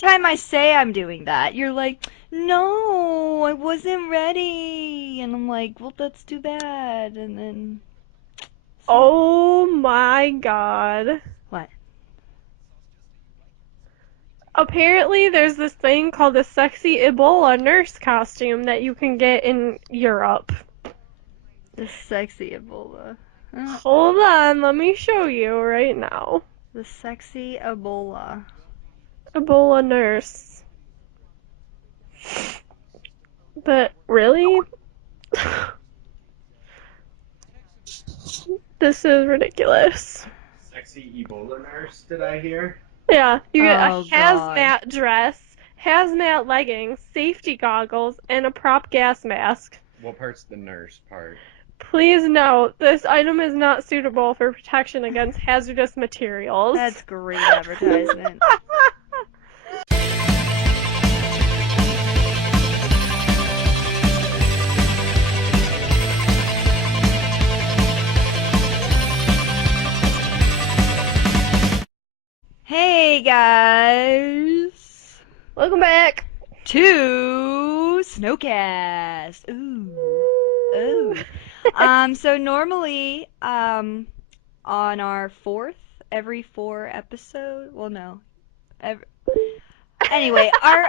time I say I'm doing that, you're like, no, I wasn't ready. And I'm like, well, that's too bad. And then, see? Oh my god. What? Apparently, there's this thing called a sexy Ebola nurse costume that you can get in Europe. The sexy Ebola. Hold on, let me show you right now. The sexy Ebola. Ebola nurse. But really? This is ridiculous. Sexy Ebola nurse, did I hear? Yeah, you get a Oh, God. hazmat dress, hazmat leggings, safety goggles, and a prop gas mask. What part's the nurse part? Please note, this item is not suitable for protection against hazardous materials. That's great advertisement. Hey, guys. Welcome back. To SnowCast. Ooh. Ooh. So normally, on our every four episode, well, no, every, anyway, our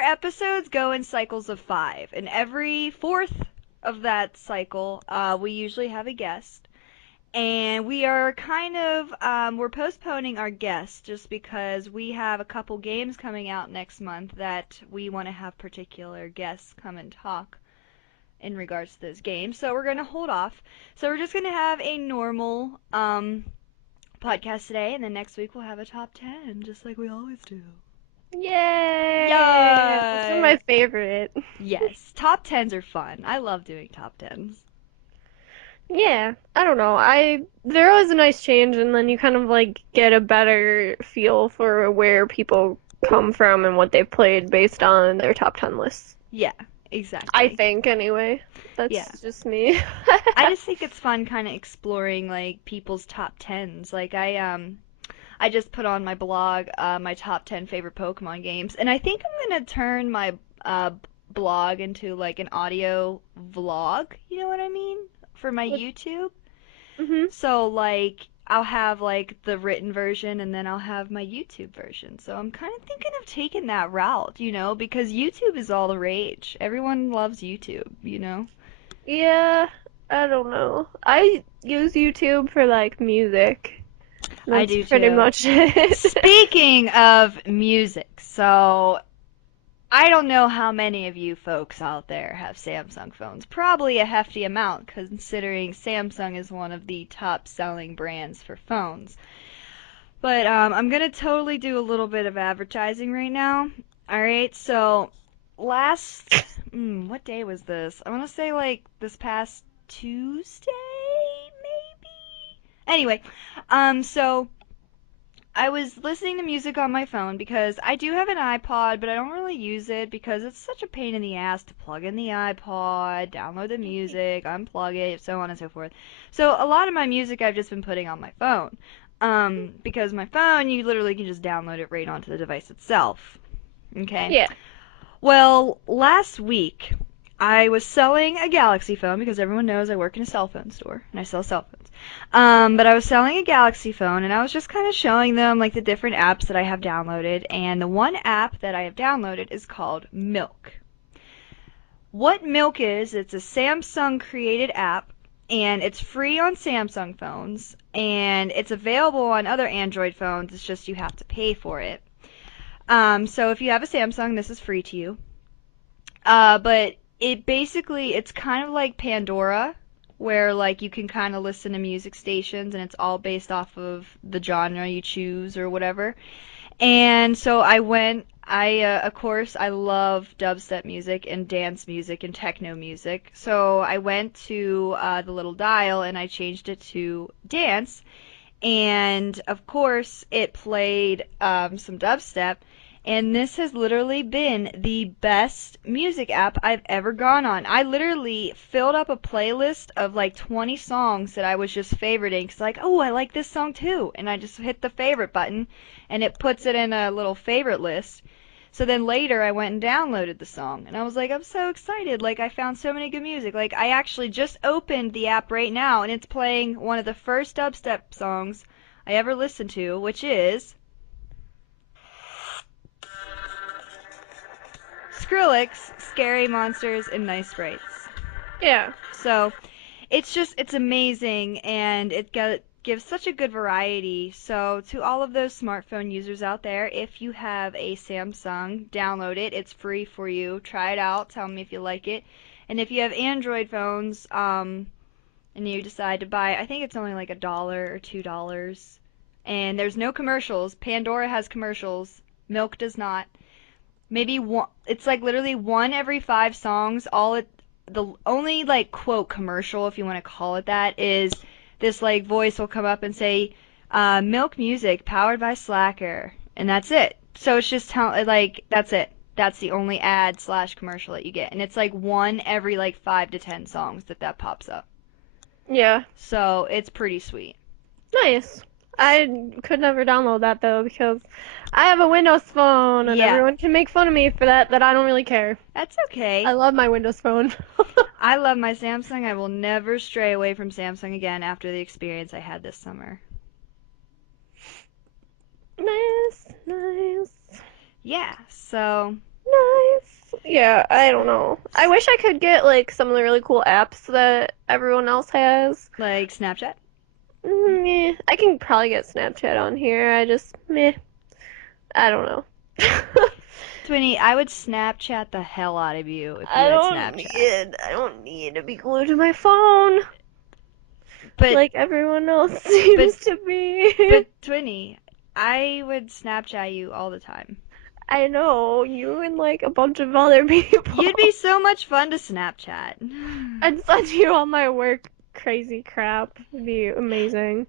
episodes go in cycles of five, and every fourth of that cycle, we usually have a guest, and we are we're postponing our guest just because we have a couple games coming out next month that we want to have particular guests come and talk in regards to those games. So we're gonna hold off. So we're just gonna have a normal podcast today, and then next week we'll have a top 10, just like we always do. Yay! This is my Yay! favorite. Yes, top 10s are fun. I love doing top 10s. Yeah, I don't know. There was a nice change, and then you kind of like get a better feel for where people come from and what they've played based on their top 10 lists. Yeah, I exactly. think, anyway. Yeah. That's just me. I just think it's fun kind of exploring like people's top 10s. Like I just put on my blog my top 10 favorite Pokemon games, and I think I'm going to turn my blog into like an audio vlog, you know what I mean? For my YouTube. hmm So like I'll have like the written version and then I'll have my YouTube version. So I'm kind of thinking of taking that route, because YouTube is all the rage. Everyone loves YouTube, you know? Yeah, I don't know. I use YouTube for like music. I That's do pretty too. much it. Speaking of music, so I don't know how many of you folks out there have Samsung phones. Probably a hefty amount, considering Samsung is one of the top selling brands for phones. But I'm gonna totally do a little bit of advertising right now. Alright, so what day was this? I want to say like this past Tuesday, maybe? Anyway, so I was listening to music on my phone because I do have an iPod, but I don't really use it because it's such a pain in the ass to plug in the iPod, download the music, unplug it, so on and so forth. So a lot of my music I've just been putting on my phone. Because my phone, you literally can just download it right onto the device itself. Okay? Yeah. Well, last week I was selling a Galaxy phone because everyone knows I work in a cell phone store and I sell cell phones. But I was selling a Galaxy phone and I was just kind of showing them like the different apps that I have downloaded, and the one app that I have downloaded is called Milk. What Milk is, it's a Samsung created app, and it's free on Samsung phones, and it's available on other Android phones. It's just you have to pay for it. So if you have a Samsung, this is free to you. But it's kind of like Pandora, where like you can kind of listen to music stations, and it's all based off of the genre you choose or whatever. And so of course, I love dubstep music and dance music and techno music. So I went to the little dial and I changed it to dance. And of course, it played some dubstep. And this has literally been the best music app I've ever gone on. I literally filled up a playlist of like 20 songs that I was just favoriting. 'Cause like, oh, I like this song too. And I just hit the favorite button and it puts it in a little favorite list. So then later I went and downloaded the song. And I was like, I'm so excited. Like, I found so many good music. Like, I actually just opened the app right now and it's playing one of the first dubstep songs I ever listened to, which is Skrillex, Scary Monsters and Nice Sprites. Yeah. So it's amazing and gives such a good variety. So to all of those smartphone users out there, if you have a Samsung, download it. It's free for you. Try it out. Tell me if you like it. And if you have Android phones, and you decide to buy, I think it's only like $1 or $2. And there's no commercials. Pandora has commercials. Milk does not. Maybe one, it's like literally one every 5 songs. The only like quote commercial, if you want to call it that, is this like voice will come up and say, "Milk Music powered by Slacker," and that's it. So it's just like that's it. That's the only ad slash commercial that you get, and it's like one every like 5 to 10 songs that pops up. Yeah. So it's pretty sweet. Nice. I could never download that though because I have a Windows phone and Yeah. everyone can make fun of me for that, but I don't really care. That's okay. I love my Windows phone. I love my Samsung. I will never stray away from Samsung again after the experience I had this summer. Nice, nice, Yeah, so nice. Yeah, I don't know. I wish I could get like some of the really cool apps that everyone else has. like Snapchat. Meh. I can probably get Snapchat on here. I just meh. I don't know. Twinny, I would Snapchat the hell out of you if you I had don't Snapchat. I don't need to be glued to my phone But like everyone else seems to be. but Twinny, I would Snapchat you all the time. I know, you and like a bunch of other people. You'd be so much fun to Snapchat. I'd send you all my work crazy crap. It'd be amazing.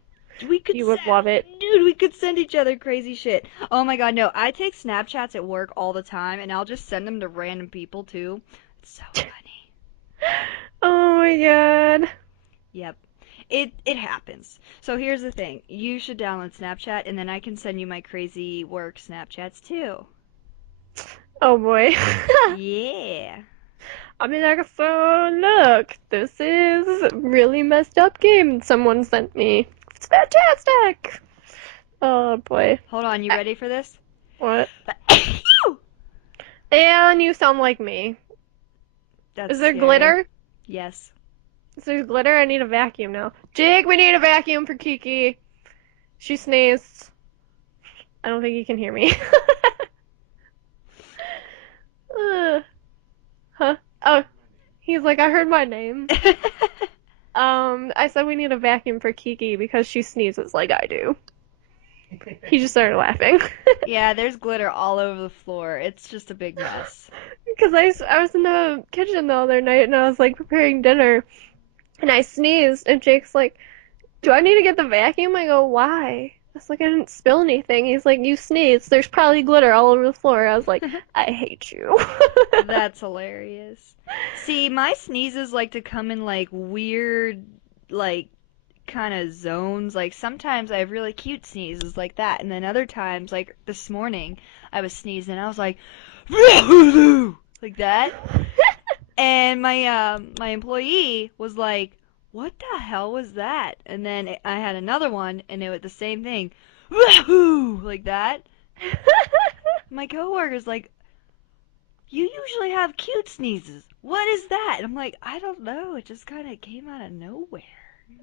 We could You would love it. Dude, we could send each other crazy shit. Oh my god, no. I take Snapchats at work all the time, and I'll just send them to random people, too. It's so funny. Oh my god. Yep. It happens. So here's the thing. You should download Snapchat, and then I can send you my crazy work Snapchats, too. Oh boy. Yeah. I'll be like, so look, this is a really messed up game someone sent me. It's fantastic. Oh boy. Hold on, you ready for this? What? And you sound like me. That's Is there scary. glitter? Yes. Is there glitter? I need a vacuum now. Jake, we need a vacuum for Kiki. She sneezed. I don't think you can hear me. Huh? Oh, he's like, I heard my name. I said we need a vacuum for Kiki because she sneezes like I do. He just started laughing. Yeah, there's glitter all over the floor. It's just a big mess. Because I was in the kitchen the other night and I was like preparing dinner and I sneezed and Jake's like, do I need to get the vacuum? I go, why? I was like, I didn't spill anything. He's like, you sneezed. There's probably glitter all over the floor. I was like, I hate you. That's hilarious. See, my sneezes like to come in like weird, like kind of zones. Like sometimes I have really cute sneezes like that, and then other times, like this morning, I was sneezing. I was like, like that, and my employee was like, "What the hell was that?" And then I had another one, and it was the same thing, like that. My coworker's like, "You usually have cute sneezes. What is that?" And I'm like, "I don't know. It just kind of came out of nowhere."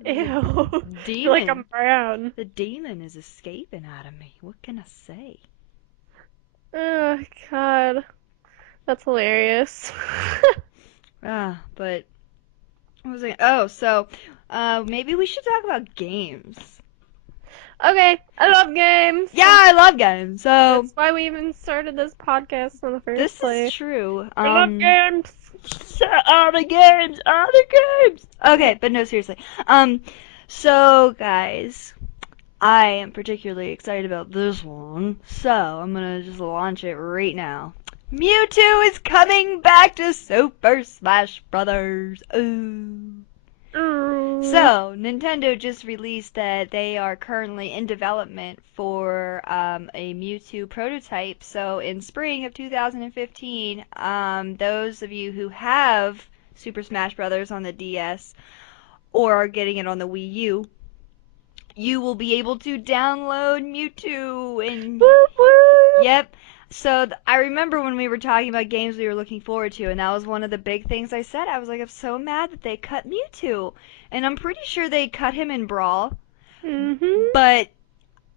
Ew. Demon. Like I'm brown. The demon is escaping out of me. What can I say? Oh, God. That's hilarious. But what was I? Oh, so maybe we should talk about games. Okay, I love games. Yeah, I love games. So That's why we even started this podcast in the first this place. is true. I love games. All the games, all the games. Okay, but no, seriously. So guys, I am particularly excited about this one, so I'm gonna just launch it right now. Mewtwo is coming back to Super Smash Brothers. Ooh. So, Nintendo just released that they are currently in development for a Mewtwo prototype. So, in spring of 2015, those of you who have Super Smash Brothers on the DS or are getting it on the Wii U, you will be able to download Mewtwo and Whoop, whoop. yep. So I remember when we were talking about games we were looking forward to, and that was one of the big things I said. I was like, I'm so mad that they cut Mewtwo, and I'm pretty sure they cut him in Brawl, Mhm. but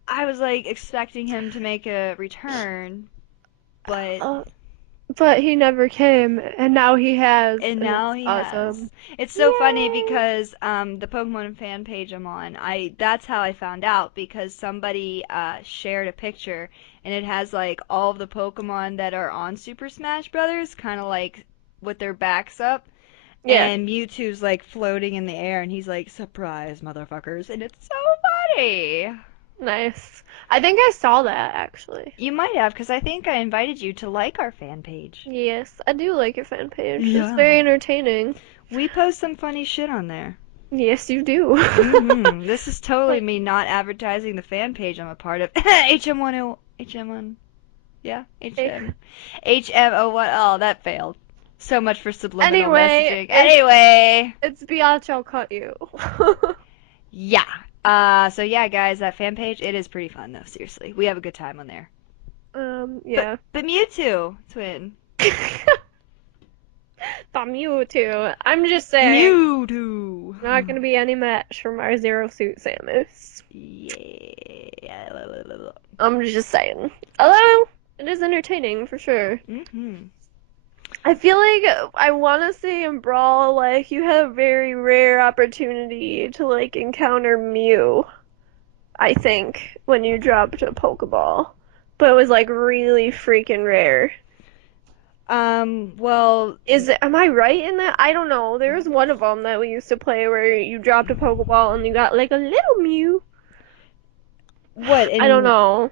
I was like expecting him to make a return, but But he never came, and now he has, and and now it's he has. awesome. It's so funny Yay! because the Pokemon fan page I'm on, that's how I found out because somebody shared a picture and it has like all of the Pokemon that are on Super Smash Brothers, kind of like with their backs up, Yeah, and Mewtwo's like floating in the air and he's like, "Surprise, motherfuckers!" And it's so funny. nice. I think I saw that actually. You might have, because I think I invited you to like our fan page. Yes, I do like your fan page. It's Yeah. very entertaining. We post some funny shit on there. Yes, you do. This is totally me not advertising the fan page I'm a part of. HM10, HM1, yeah, HM, what? Oh, that failed. So much for subliminal messaging. Anyway, It's Biatch, I'll cut you. yeah. So yeah, guys, that fan page, it is pretty fun though. Seriously, we have a good time on there. Yeah. But Mewtwo, twin. The Mewtwo. I'm just saying, Mewtwo. not gonna be any match for my Zero Suit Samus. Yeah. I'm just saying. Although, it is entertaining for sure. Mhm. I feel like I want to say in Brawl, like, you had a very rare opportunity to, like, encounter Mew, I think, when you dropped a Pokeball. But it was, like, really freaking rare. Well, Am I right in that? I don't know. There was one of them that we used to play where you dropped a Pokeball and you got, like, a little Mew. what I don't in know.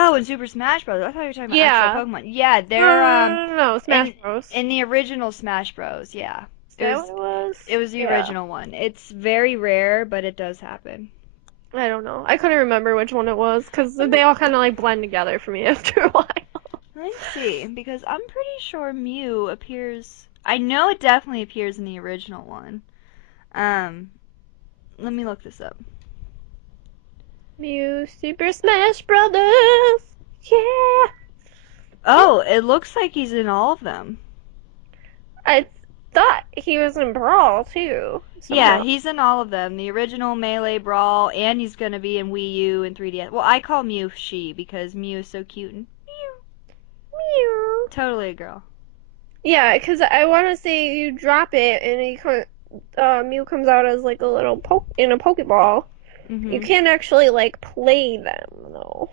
Oh, in Super Smash Bros. I thought you were talking about Yeah. actual Pokemon. Yeah, No, they're no, Smash in Bros. in the original Smash Bros. Yeah. Is that what it was? It was the Yeah. original one. It's very rare, but it does happen. I don't know. I couldn't remember which one it was because they all kind of like blend together for me after a while. Let me see, because I'm pretty sure Mew appears. I know it definitely appears in the original one. Let me look this up. Mew Super Smash Brothers. Yeah. Oh, it looks like he's in all of them. I thought he was in Brawl too. Yeah, somehow. he's in all of them. The original Melee Brawl, and he's gonna be in Wii U and 3DS. Well, I call Mew she because Mew is so cute and Mew. totally a girl. Yeah, because I want to say you drop it and Mew comes out as like a little in a Pokeball. You Mhm. can't actually like play them though.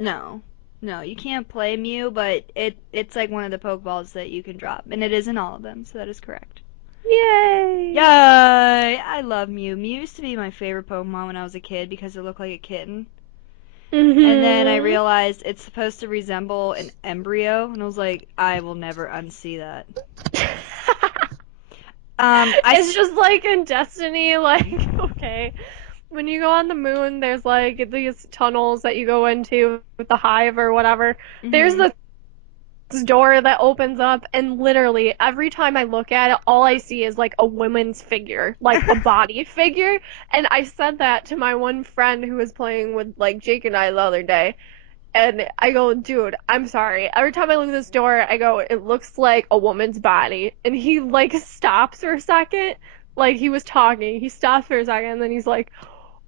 No. No, you can't play Mew, but it's like one of the Pokeballs that you can drop, and it is in all of them, so that is correct. Yay! Yay! I love Mew. Mew used to be my favorite Pokemon when I was a kid because it looked like a kitten. And then I realized it's supposed to resemble an embryo, and I was like, I will never unsee that. It's just like in Destiny, like, okay, when you go on the moon, there's like these tunnels that you go into with the hive or whatever. There's Mhm. this door that opens up, and literally every time I look at it, all I see is like a woman's figure, like a body figure. And I said that to my one friend who was playing with like Jake and I the other day. And I go, dude, I'm sorry. Every time I look at this door, I go, it looks like a woman's body. And he like stops for a second, like he was talking. He stops for a second, and then he's like,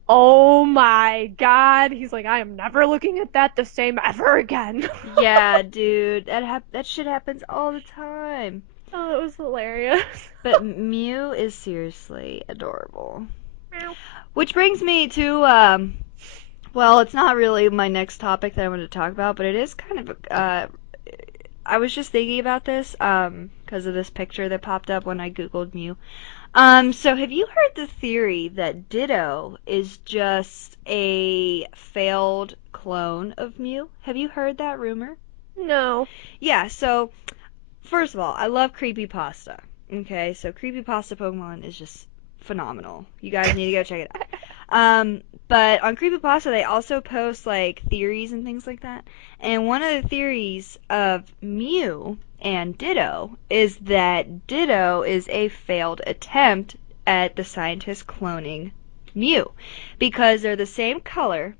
oh my God. He's like, I am never looking at that the same ever again. Yeah, dude, that shit happens all the time. Oh, it was hilarious. But Mew is seriously adorable. Meow. Which brings me to well, it's not really my next topic that I wanted to talk about, but it is kind of I was just thinking about this, because of this picture that popped up when I Googled Mew. So have you heard the theory that Ditto is just a failed clone of Mew? Have you heard that rumor? No. Yeah, so first of all, I love creepypasta. Okay, so creepypasta Pokemon is just phenomenal. You guys need to go check it out. But on creepypasta they also post like theories and things like that. And one of the theories of Mew and Ditto is that Ditto is a failed attempt at the scientists cloning Mew because they're the same color,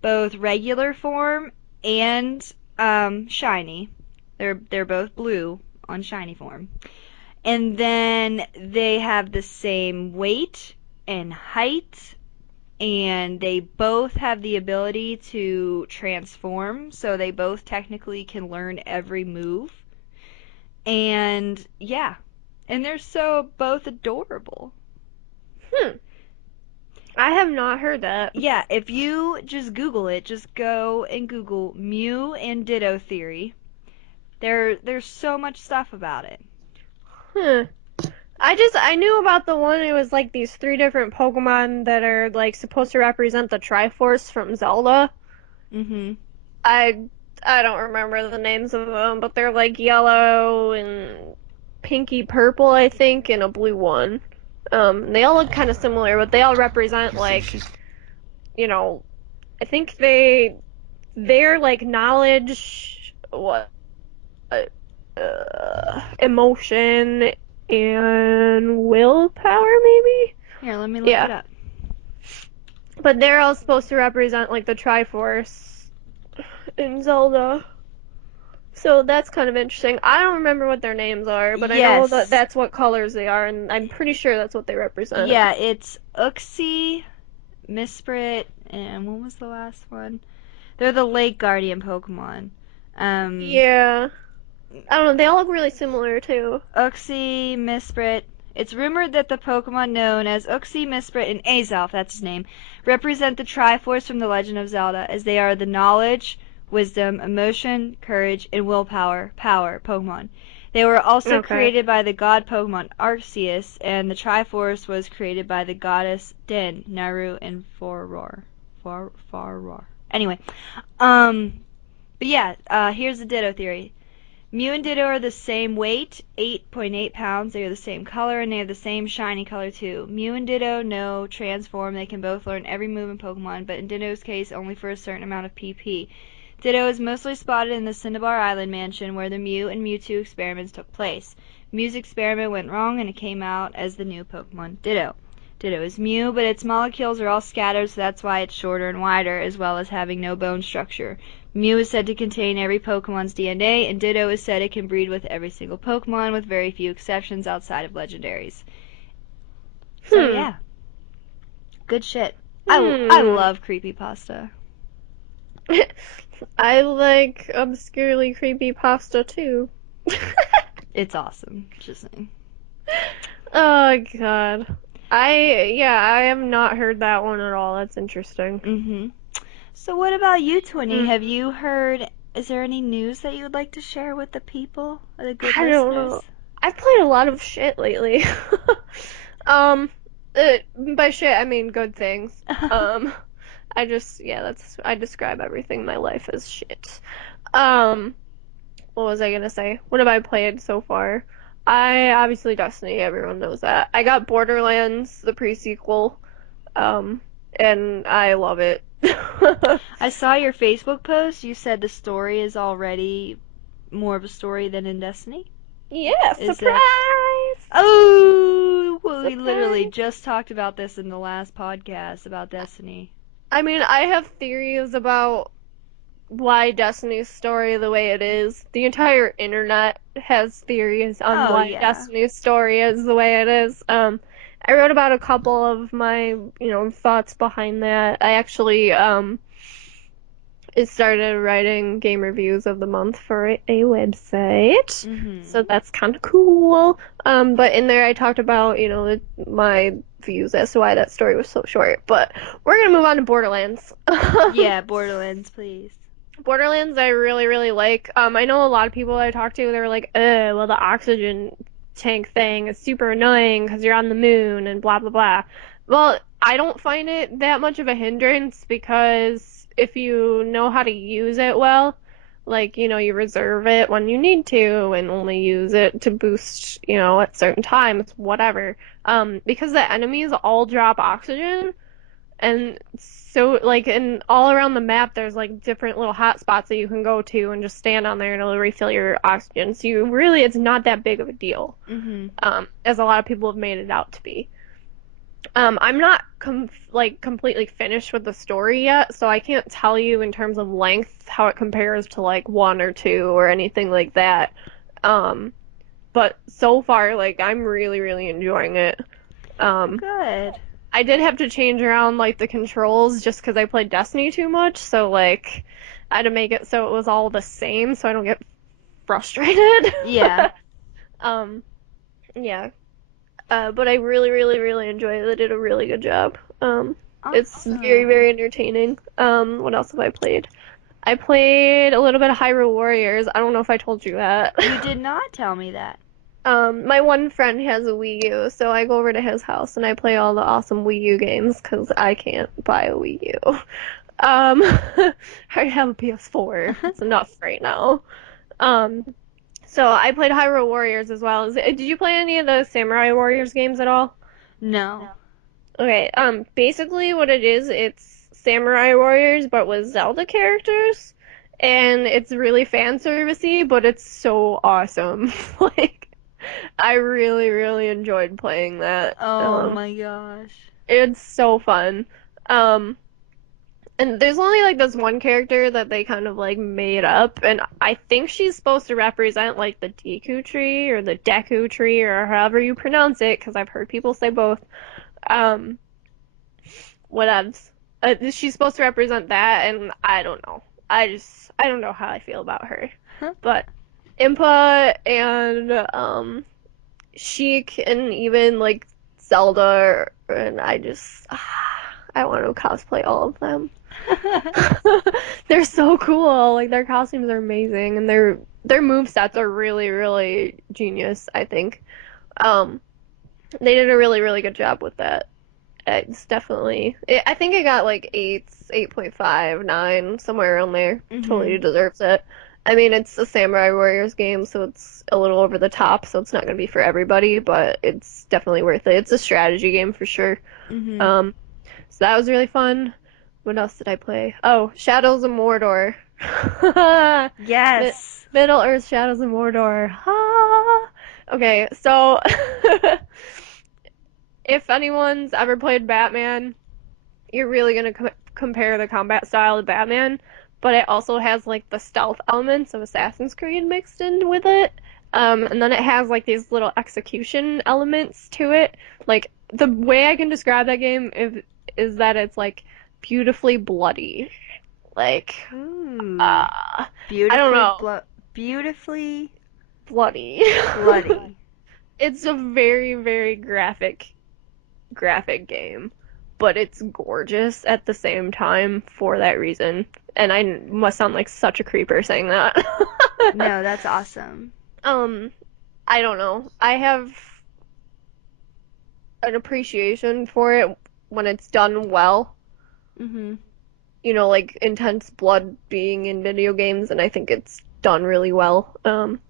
both regular form and shiny. They're both blue on shiny form. And then they have the same weight and height, and they both have the ability to transform, so they both technically can learn every move. And yeah, and they're so both adorable. Hmm. I have not heard that. Yeah, if you just Google it, just go and Google Mew and Ditto theory. There's so much stuff about it. Hmm. I knew about the one. It was like these 3 different Pokemon that are like supposed to represent the Triforce from Zelda. Mhm. I I don't remember the names of them, but they're like yellow and pinky purple, I think, and a blue one. They all look kind of similar, but they all represent like, you know, I think they're like knowledge, what, emotion and willpower, maybe. Here, let me look Yeah, it up. but they're all supposed to represent like the Triforce in Zelda. So that's kind of interesting. I don't remember what their names are, but I know that Yes. that's what colors they are, and I'm pretty sure that's what they represent. Yeah, it's Uxie, Misprit, and what was the last one? They're the Lake Guardian Pokemon. Um, Yeah. I don't know, they all look really similar too. Uxie, Misprit. It's rumored that the Pokemon known as Uxie, Misprit, and Azelf, that's his name, represent the Triforce from The Legend of Zelda, as they are the knowledge, wisdom, emotion, courage, and willpower power Pokemon. They were also Okay. created by the god Pokemon Arceus, and the Triforce was created by the goddess Din, Naru, and Faror. Faror. Anyway, but yeah, here's the Ditto theory. Mew and Ditto are the same weight, 8.8 pounds. They are the same color, and they have the same shiny color too. Mew and Ditto know transform. They can both learn every move in Pokemon, but in Ditto's case, only for a certain amount of PP. Ditto is mostly spotted in the Cinnabar Island mansion where the Mew and Mewtwo experiments took place. Mew's experiment went wrong, and it came out as the new Pokemon Ditto. Ditto is Mew, but its molecules are all scattered, so that's why it's shorter and wider, as well as having no bone structure. Mew is said to contain every Pokemon's DNA, and Ditto is said it can breed with every single Pokemon, with very few exceptions outside of legendaries. So Hmm. yeah, good shit. I Hmm. love creepypasta. I like obscurely creepy pasta too. It's awesome. Just saying. Oh god. I have not heard that one at all. That's interesting. Mhm. So what about you, Twinny? Hmm. Have you heard? Is there any news that you would like to share with the people, or the good I don't know. listeners? I've played a lot of shit lately. um, by shit I mean good things. Um, I describe everything in my life as shit. Um, what was I gonna say? What have I played so far? I obviously Destiny, everyone knows that. I got Borderlands, the pre-sequel, and I love it. I saw your Facebook post. You said the story is already more of a story than in Destiny. Yeah, Is that? surprise! Oh, well, we literally Surprise! just talked about this in the last podcast about Destiny. I mean, I have theories about why Destiny's story the way it is. The entire internet has theories on Oh why yeah. Destiny's story is the way it is. I wrote about a couple of my, thoughts behind that. I actually started writing game reviews of the month for a website. So Mhm. that's kind of cool. But in there I talked about, my views as to why that story was so short. But we're gonna move on to Borderlands. Yeah, Borderlands, please. Borderlands I really, really like. I know a lot of people I talk to, they're like, well, the oxygen tank thing is super annoying because you're on the moon and blah, blah, blah. Well, I don't find it that much of a hindrance because if you know how to use it well, like, you reserve it when you need to and only use it to boost, at certain times, whatever. Because the enemies all drop oxygen, and so, like, and all around the map, there's like different little hot spots that you can go to and just stand on there and it'll refill your oxygen. So it's not that big of a deal, as a lot of people have made it out to be. I'm not completely finished with the story yet, so I can't tell you in terms of length how it compares to like 1 or 2 or anything like that. But so far, like, I'm really, really enjoying it. Good. I did have to change around like the controls just because I played Destiny too much, so like I had to make it so it was all the same so I don't get frustrated. Yeah. Yeah. But I really, really, really enjoyed it. They did a really good job. It's very, very entertaining. What else have I played? I played a little bit of Hyrule Warriors. I don't know if I told you that. You did not tell me that. My one friend has a Wii U, so I go over to his house and I play all the awesome Wii U games because I can't buy a Wii U. I have a PS4. It's enough right now. So I played Hyrule Warriors as well. Did you play any of the Samurai Warriors games at all? No. Okay, basically what it is, it's Samurai Warriors, but with Zelda characters, and it's really fan servicey, but it's so awesome. Like, I really, really enjoyed playing that. Oh my gosh. It's so fun. And there's only like this one character that they kind of like made up, and I think she's supposed to represent like the Deku tree or the Deku tree or however you pronounce it, because I've heard people say both. Whatevs. She's supposed to represent that, and I don't know. I don't know how I feel about her. But Impa and Sheik and even like Zelda, and I want to cosplay all of them. They're so cool. Like, their costumes are amazing, and their movesets are really, really genius, I think. They did a really, really good job with that. It's definitely, I think it got like 8s, 8.5, 9, somewhere around there. Totally deserves it. I mean, it's a Samurai Warriors game, so it's a little over the top, so it's not going to be for everybody, but it's definitely worth it. It's a strategy game for sure. So that was really fun. What else did I play? Oh, Shadows of Mordor. Yes. Middle Earth Shadows of Mordor. Ah. Okay, so if anyone's ever played Batman, you're really going to compare the combat style of Batman, but it also has like the stealth elements of Assassin's Creed mixed in with it. And then it has like these little execution elements to it. Like, the way I can describe that game is that it's like beautifully bloody. Like, Ooh. Beautifully I don't know. Beautifully bloody. bloody. It's a very, very graphic game, but it's gorgeous at the same time for that reason. And I must sound like such a creeper saying that. No, that's awesome. I don't know. I have an appreciation for it when it's done well. Like intense blood being in video games, and I think it's done really well.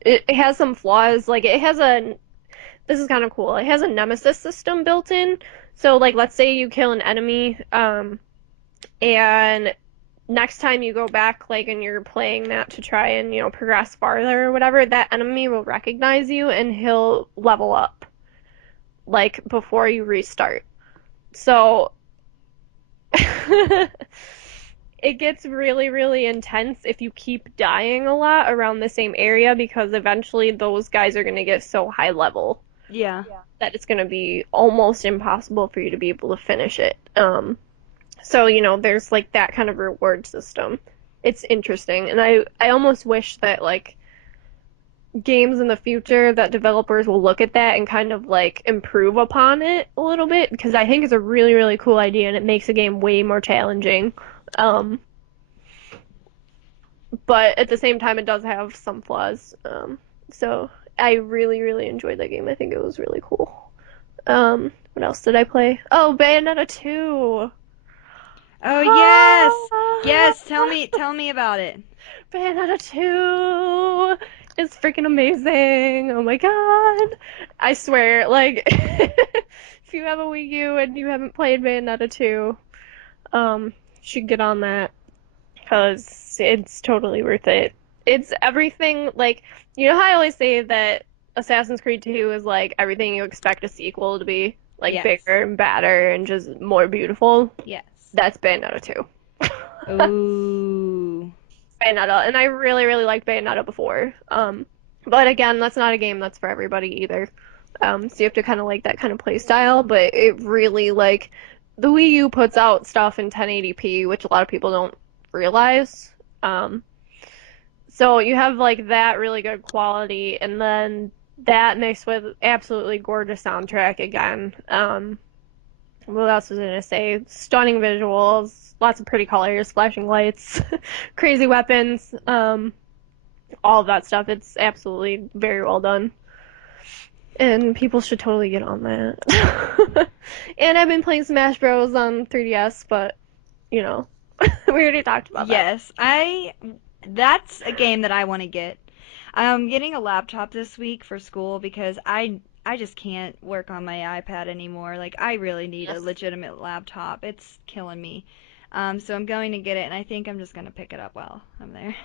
It has some flaws. Like, this is kind of cool. It has a nemesis system built in. So, like, let's say you kill an enemy, and next time you go back, like, and you're playing that to try and, progress farther or whatever, that enemy will recognize you and he'll level up, like, before you restart. So, it gets really, really intense if you keep dying a lot around the same area, because eventually those guys are going to get so high level. Yeah. That it's going to be almost impossible for you to be able to finish it. So, there's like that kind of reward system. It's interesting, and I almost wish that like games in the future that developers will look at that and kind of like improve upon it a little bit, because I think it's a really, really cool idea and it makes the game way more challenging. but at the same time, it does have some flaws. So I really, really enjoyed that game. I think it was really cool. What else did I play? Oh, Bayonetta 2. Oh yes, yes. Tell me about it. Bayonetta 2 is freaking amazing. Oh my god. I swear, like, if you have a Wii U and you haven't played Bayonetta 2, you should get on that because it's totally worth it. It's everything, like, you know how I always say that Assassin's Creed 2 is like everything you expect a sequel to be? Like, Yes, bigger and badder and just more beautiful? yes. That's Bayonetta 2. Ooh. Bayonetta, and I really, really liked Bayonetta before. But again, that's not a game that's for everybody either. So you have to kind of like that kind of play style, but it really like the Wii U puts out stuff in 1080p, which a lot of people don't realize. So you have like that really good quality, and then that mixed with absolutely gorgeous soundtrack again. What else was I gonna say? Stunning visuals, lots of pretty colors, flashing lights, crazy weapons, all of that stuff. It's absolutely very well done. And people should totally get on that. And I've been playing Smash Bros. On 3DS, but, you know, we already talked about that. Yes, that's a game that I want to get. I'm getting a laptop this week for school because I just can't work on my iPad anymore. Like I really need a Yes. legitimate laptop. It's killing me. So I'm going to get it, and I think I'm just gonna pick it up while I'm there.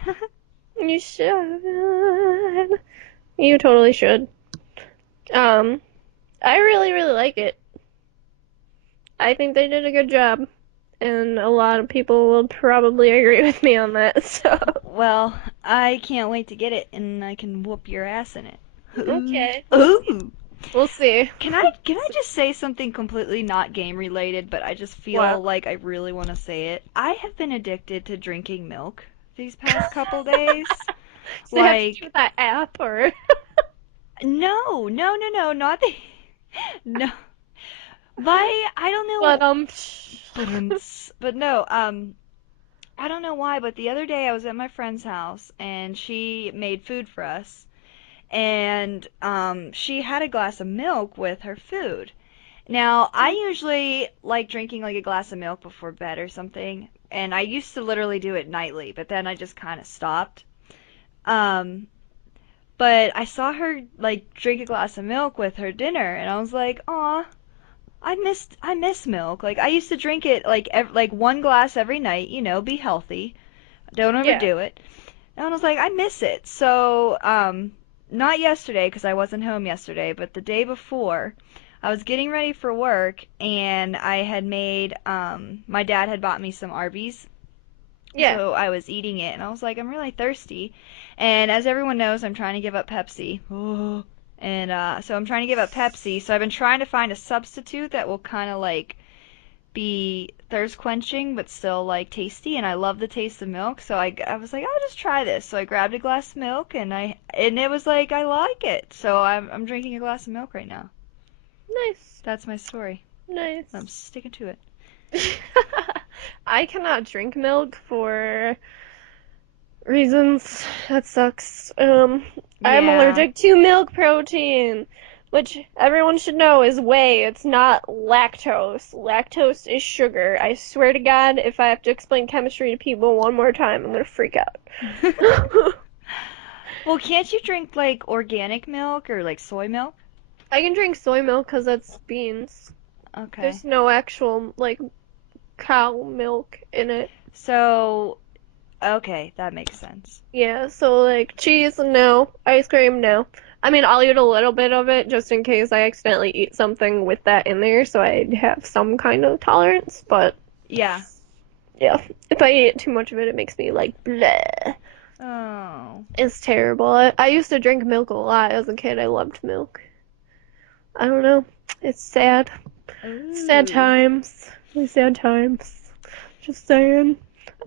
You should. You totally should. Um, I really, really like it. I think they did a good job. And a lot of people will probably agree with me on that, so. Well, I can't wait to get it, and I can whoop your ass in it. Ooh. Okay. Ooh. We'll see. Can I just say something completely not game related, but I just feel What? like I really want to say it. I have been addicted to drinking milk these past couple days. So you have to do Like, that app, or? no, not the no. Why? I don't But, know. But no, I don't know why, but the other day I was at my friend's house and she made food for us, and she had a glass of milk with her food. Now, I usually like drinking like a glass of milk before bed or something, and I used to literally do it nightly, but then I just kind of stopped. Um, but I saw her like drink a glass of milk with her dinner, and I was like, "Aw, I miss milk. Like I used to drink it like one glass every night, be healthy. Don't Yeah. overdo it." And I was like, "I miss it." So, not yesterday because I wasn't home yesterday, but the day before, I was getting ready for work and I had made my dad had bought me some Arby's. Yeah. So I was eating it and I was like, I'm really thirsty. And as everyone knows, I'm trying to give up Pepsi. Oh. And so I'm trying to give up Pepsi. So I've been trying to find a substitute that will kind of like be thirst quenching but still like tasty, and I love the taste of milk. So I was like, I'll just try this. So I grabbed a glass of milk and it was like I like it. So I'm drinking a glass of milk right now. Nice. That's my story. I'm Nice. sticking to it. I cannot drink milk for reasons. That sucks. I'm Yeah. allergic to milk protein, which everyone should know is whey. It's not lactose. Lactose is sugar. I swear to God, if I have to explain chemistry to people one more time, I'm gonna freak out. Well, can't you drink like organic milk or like soy milk? I can drink soy milk because that's beans. Okay. There's no actual, like, cow milk in it. So, okay, that makes sense. Yeah, so like cheese, no. Ice cream, no. I mean, I'll eat a little bit of it just in case I accidentally eat something with that in there, so I have some kind of tolerance. But Yeah. yeah, if I eat too much of it, it makes me like bleh. Oh. It's terrible. I used to drink milk a lot as a kid. I loved milk. I don't know. It's sad. Sad Ooh. times. Really sad times. Just saying.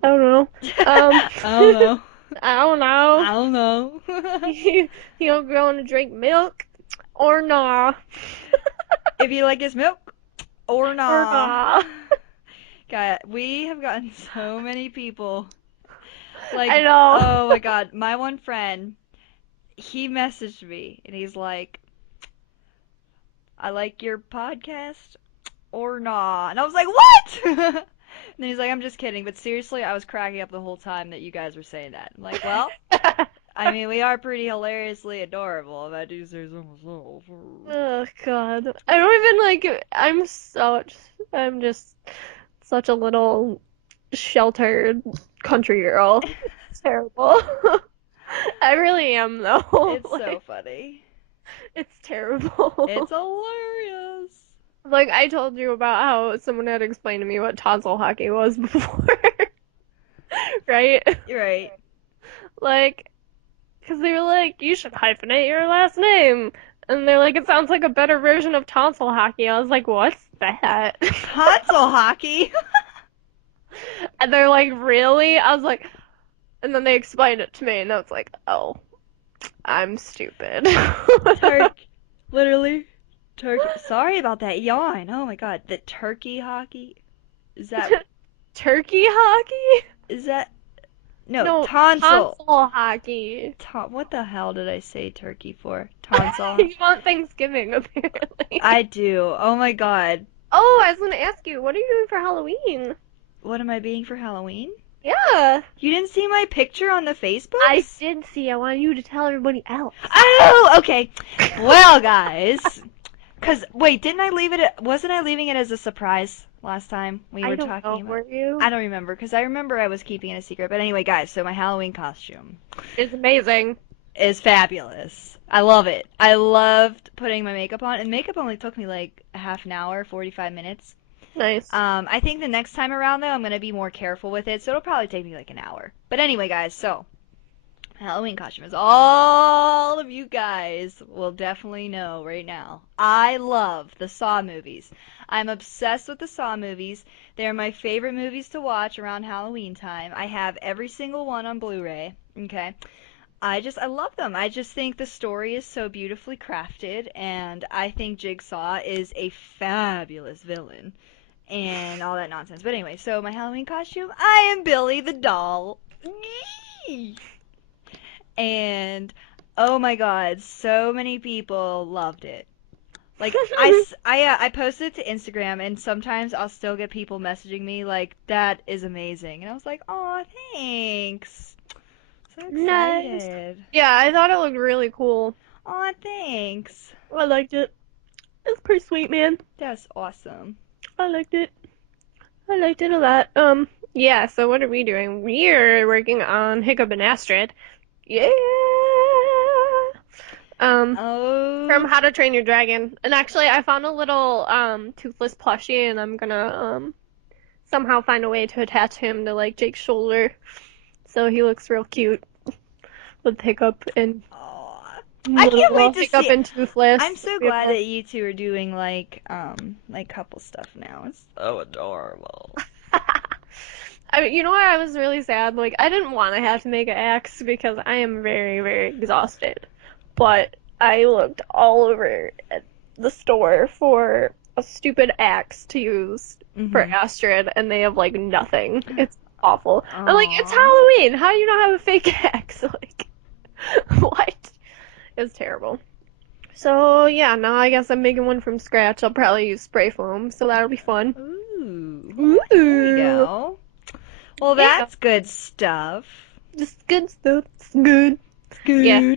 I don't know. I don't know. I don't I know. don't know. You're going to drink milk or nah? If you like his milk or Or nah. nah? God, we have gotten so many people Like, I know. oh my God, my one friend, he messaged me and he's like, I like your podcast or not. And I was like, what? And then he's like, I'm just kidding, but seriously, I was cracking up the whole time that you guys were saying that. I'm like, well, I mean, we are pretty hilariously adorable, if I do say so myself. Oh God. I don't even like I'm just such a little sheltered country girl. It's terrible. I really am though. It's so Like funny. it's terrible. It's hilarious. Like I told you about how someone had explained to me what tonsil hockey was before, right? You're right. Like, because they were like, you should hyphenate your last name. And they're like, it sounds like a better version of tonsil hockey. I was like, what's that? Tonsil hockey. And they're like, really? I was like, and then they explained it to me, and I was like, oh, I'm stupid. Literally. Turkey. Sorry about that yawn. Oh my God. The turkey hockey? Is that, Turkey hockey? is that, no, No, tonsil. tonsil hockey. What the hell did I say turkey for? Tonsil. You want Thanksgiving, apparently. I do. Oh my God. Oh, I was gonna ask you, what are you doing for Halloween? What am I being for Halloween? Yeah. You didn't see my picture on the Facebook? I did see. I want you to tell everybody else. Oh, okay. Well, guys. Wait, wasn't I leaving it as a surprise last time we I were don't talking know, about? were you? I don't remember, because I remember I was keeping it a secret. But anyway, guys, so my Halloween costume It's amazing. is fabulous. I love it. I loved putting my makeup on, and makeup only took me like a half an hour, 45 minutes. Nice. I think the next time around, though, I'm going to be more careful with it, so it'll probably take me like an hour. But anyway, guys, so Halloween costume, as all of you guys will definitely know right now, I love the Saw movies. I'm obsessed with the Saw movies. They're my favorite movies to watch around Halloween time. I have every single one on Blu-ray, okay? I love them. I just think the story is so beautifully crafted, and I think Jigsaw is a fabulous villain and all that nonsense. But anyway, so my Halloween costume, I am Billy the doll. And oh my God, so many people loved it. Like I posted it to Instagram, and sometimes I'll still get people messaging me like, "That is amazing," and I was like, "Oh, thanks." So Nice. excited. Yeah, I thought it looked really cool. Oh, thanks. I liked it. It's pretty sweet, man. That's awesome. I liked it. I liked it a lot. Yeah, so what are we doing? We're working on Hiccup and Astrid. Yeah. From Oh, How to Train Your Dragon. And actually, I found a little toothless plushie, and I'm gonna somehow find a way to attach him to like Jake's shoulder, so he looks real cute with Hiccup and aw. I can't little wait to Hiccup see. and Toothless. I'm so glad that you two are doing like couple stuff now. It's so adorable. You know what? I was really sad. Like, I didn't want to have to make an axe because I am very, very exhausted. But I looked all over at the store for a stupid axe to use for Astrid, and they have like nothing. It's awful. I'm like, it's Aw. Halloween. How do you not have a fake axe? Like, what? It was terrible. So yeah, now I guess I'm making one from scratch. I'll probably use spray foam, so that'll be fun. Ooh. There you go. Well, Yeah. that's good stuff. Just good stuff. It's good. It's good. Yeah.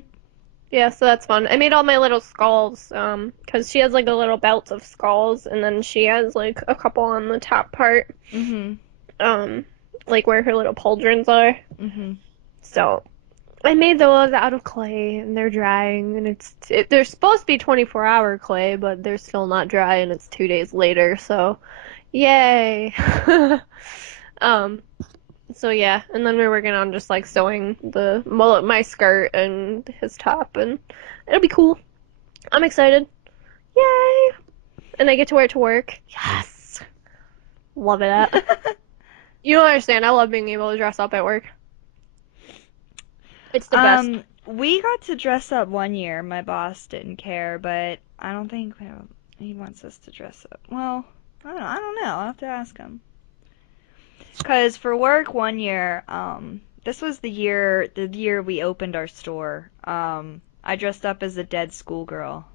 Yeah, so that's fun. I made all my little skulls, 'cause she has like a little belt of skulls, and then she has like a couple on the top part, like where her little pauldrons are. So I made those out of clay, and they're drying, and they're supposed to be 24-hour clay, but they're still not dry, and it's 2 days later, so yay. So yeah, and then we're working on just like sewing my skirt and his top, and it'll be cool. I'm excited. Yay! And I get to wear it to work. Yes! Love it. You don't understand. I love being able to dress up at work. It's the best. We got to dress up one year. My boss didn't care, but I don't think he wants us to dress up. Well, I don't know. I'll have to ask him. Because for work one year, This was the year we opened our store. I dressed up as a dead schoolgirl.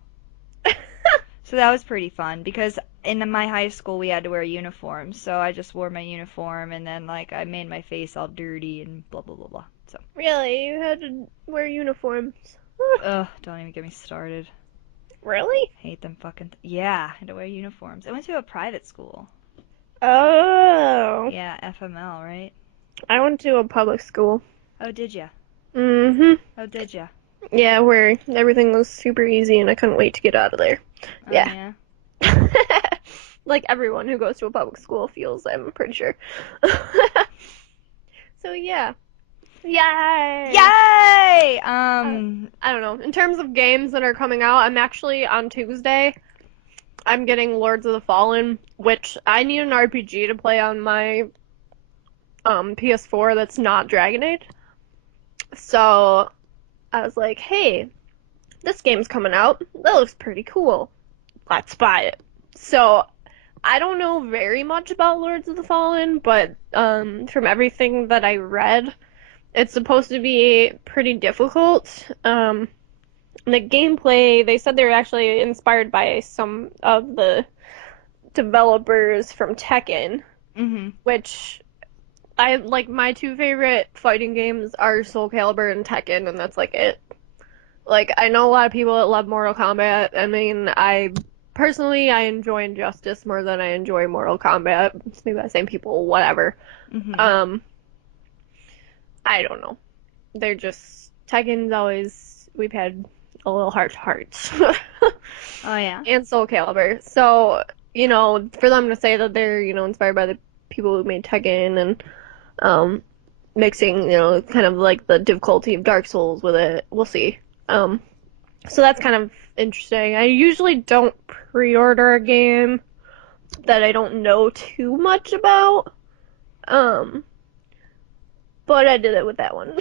So that was pretty fun because in my high school we had to wear uniforms. So I just wore my uniform and then like I made my face all dirty and blah blah blah blah. So, Really? You had to wear uniforms? ugh, don't even get me started. Really? Hate them fucking. Yeah, I had to wear uniforms. I went to a private school. Oh. Yeah, FML, right? I went to a public school. Oh, did ya? Mm-hmm. Oh, did ya? Yeah, where everything was super easy and I couldn't wait to get out of there. Oh, Yeah. yeah. Like everyone who goes to a public school feels, I'm pretty sure. So yeah. Yay! Yay! I don't know. In terms of games that are coming out, I'm actually on Tuesday. I'm getting Lords of the Fallen, which I need an RPG to play on my PS4 that's not Dragon Age. So I was like, hey, this game's coming out. That looks pretty cool. Let's buy it. So I don't know very much about Lords of the Fallen, but from everything that I read, it's supposed to be pretty difficult. The gameplay, they said they were actually inspired by some of the developers from Tekken, which I like. My two favorite fighting games are Soul Calibur and Tekken, and that's like it. Like, I know a lot of people that love Mortal Kombat. I mean, personally, I enjoy Injustice more than I enjoy Mortal Kombat. It's maybe the same people, whatever. I don't know. They're just, Tekken's always, we've had a little heart to heart. Oh, yeah. And Soul Calibur. So, for them to say that they're, inspired by the people who made Tekken and, mixing, kind of like the difficulty of Dark Souls with it, we'll see. So that's kind of interesting. I usually don't pre-order a game that I don't know too much about. But I did it with that one.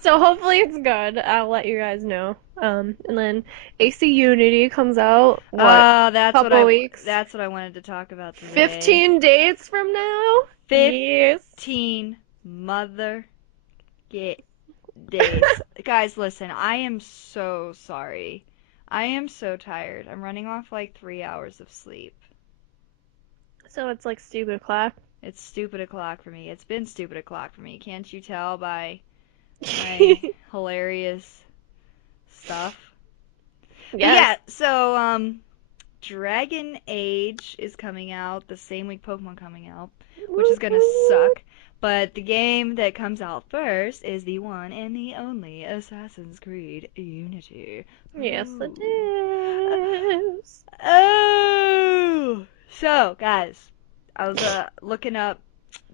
So hopefully it's good. I'll let you guys know. And then AC Unity comes out, couple weeks? That's what I wanted to talk about today. 15 days from now? 15 mother get days. Guys, listen, I am so sorry. I am so tired. I'm running off like 3 hours of sleep. So it's like stupid o'clock? It's stupid o'clock for me. It's been stupid o'clock for me. Can't you tell by my hilarious stuff? Yes. Yeah, so Dragon Age is coming out the same week Pokemon coming out, which is gonna suck. But the game that comes out first is the one and the only Assassin's Creed Unity. Yes, Ooh. it is. Oh! So, guys, I was looking up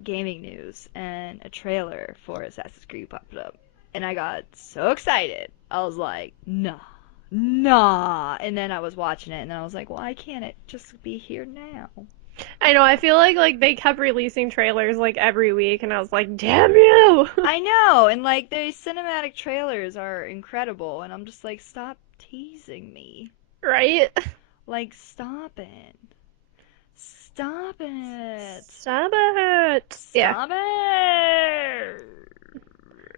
gaming news and a trailer for Assassin's Creed popped up. And I got so excited. I was like, nah. And then I was watching it and then I was like, why can't it just be here now? I know, I feel like they kept releasing trailers like every week and I was like, damn you! I know, and like the cinematic trailers are incredible and I'm just like, stop teasing me. Right? Like, stop it. Stop it. Stop it! Yeah. Stop it.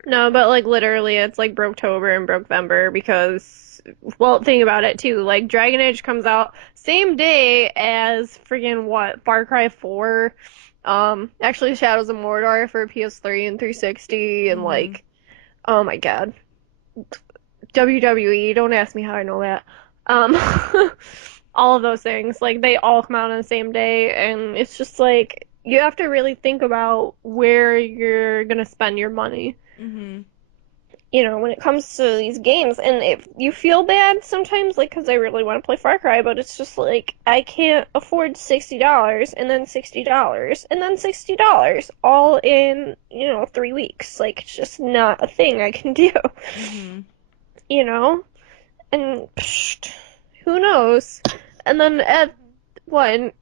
No, but like literally it's like Broketober and Brokevember because, well, think about it too. Like Dragon Age comes out same day as friggin' what? Far Cry 4. Actually Shadows of Mordor for PS3 and 360 and like, oh my god. WWE, don't ask me how I know that. All of those things, like they all come out on the same day and it's just like you have to really think about where you're gonna spend your money. When it comes to these games, and if you feel bad sometimes, like, because I really want to play Far Cry, but it's just like, I can't afford $60, and then $60, and then $60, all in, 3 weeks. Like, it's just not a thing I can do. And, who knows? And then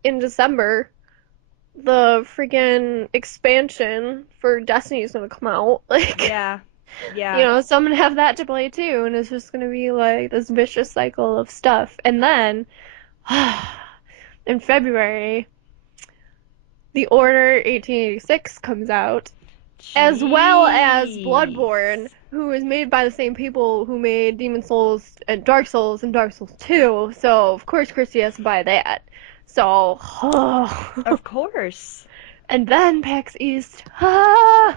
in December, the freaking expansion for Destiny is gonna come out. Like, Yeah. so I'm gonna have that to play too, and it's just gonna be like this vicious cycle of stuff. And then, in February, The Order 1886 comes out. as well as Bloodborne, Jeez. who is made by the same people who made Demon Souls and Dark Souls 2. So of course Christy has to buy that. So, Of course. and then PAX East. My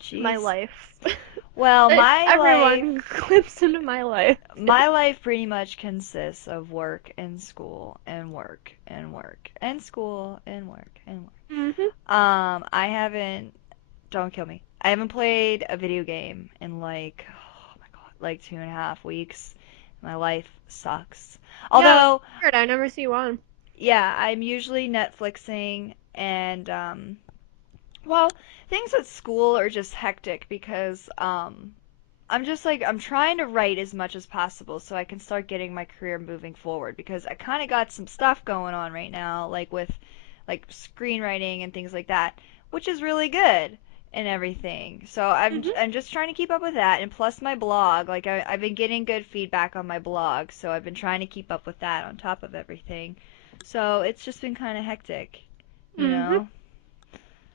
Jeez. life. Well, Everyone clips into my life. my life pretty much consists of work and school and work and work and school and work and work. I haven't, don't kill me. I haven't played a video game in like, oh my God, like 2.5 weeks. My life sucks. Although, Weird, I never see you on. yeah, I'm usually Netflixing and, well, things at school are just hectic because, I'm just like, I'm trying to write as much as possible so I can start getting my career moving forward because I kind of got some stuff going on right now, like with like screenwriting and things like that, which is really good and everything. So I'm just trying to keep up with that, and plus my blog, like I've been getting good feedback on my blog, so I've been trying to keep up with that on top of everything. So it's just been kind of hectic, you know?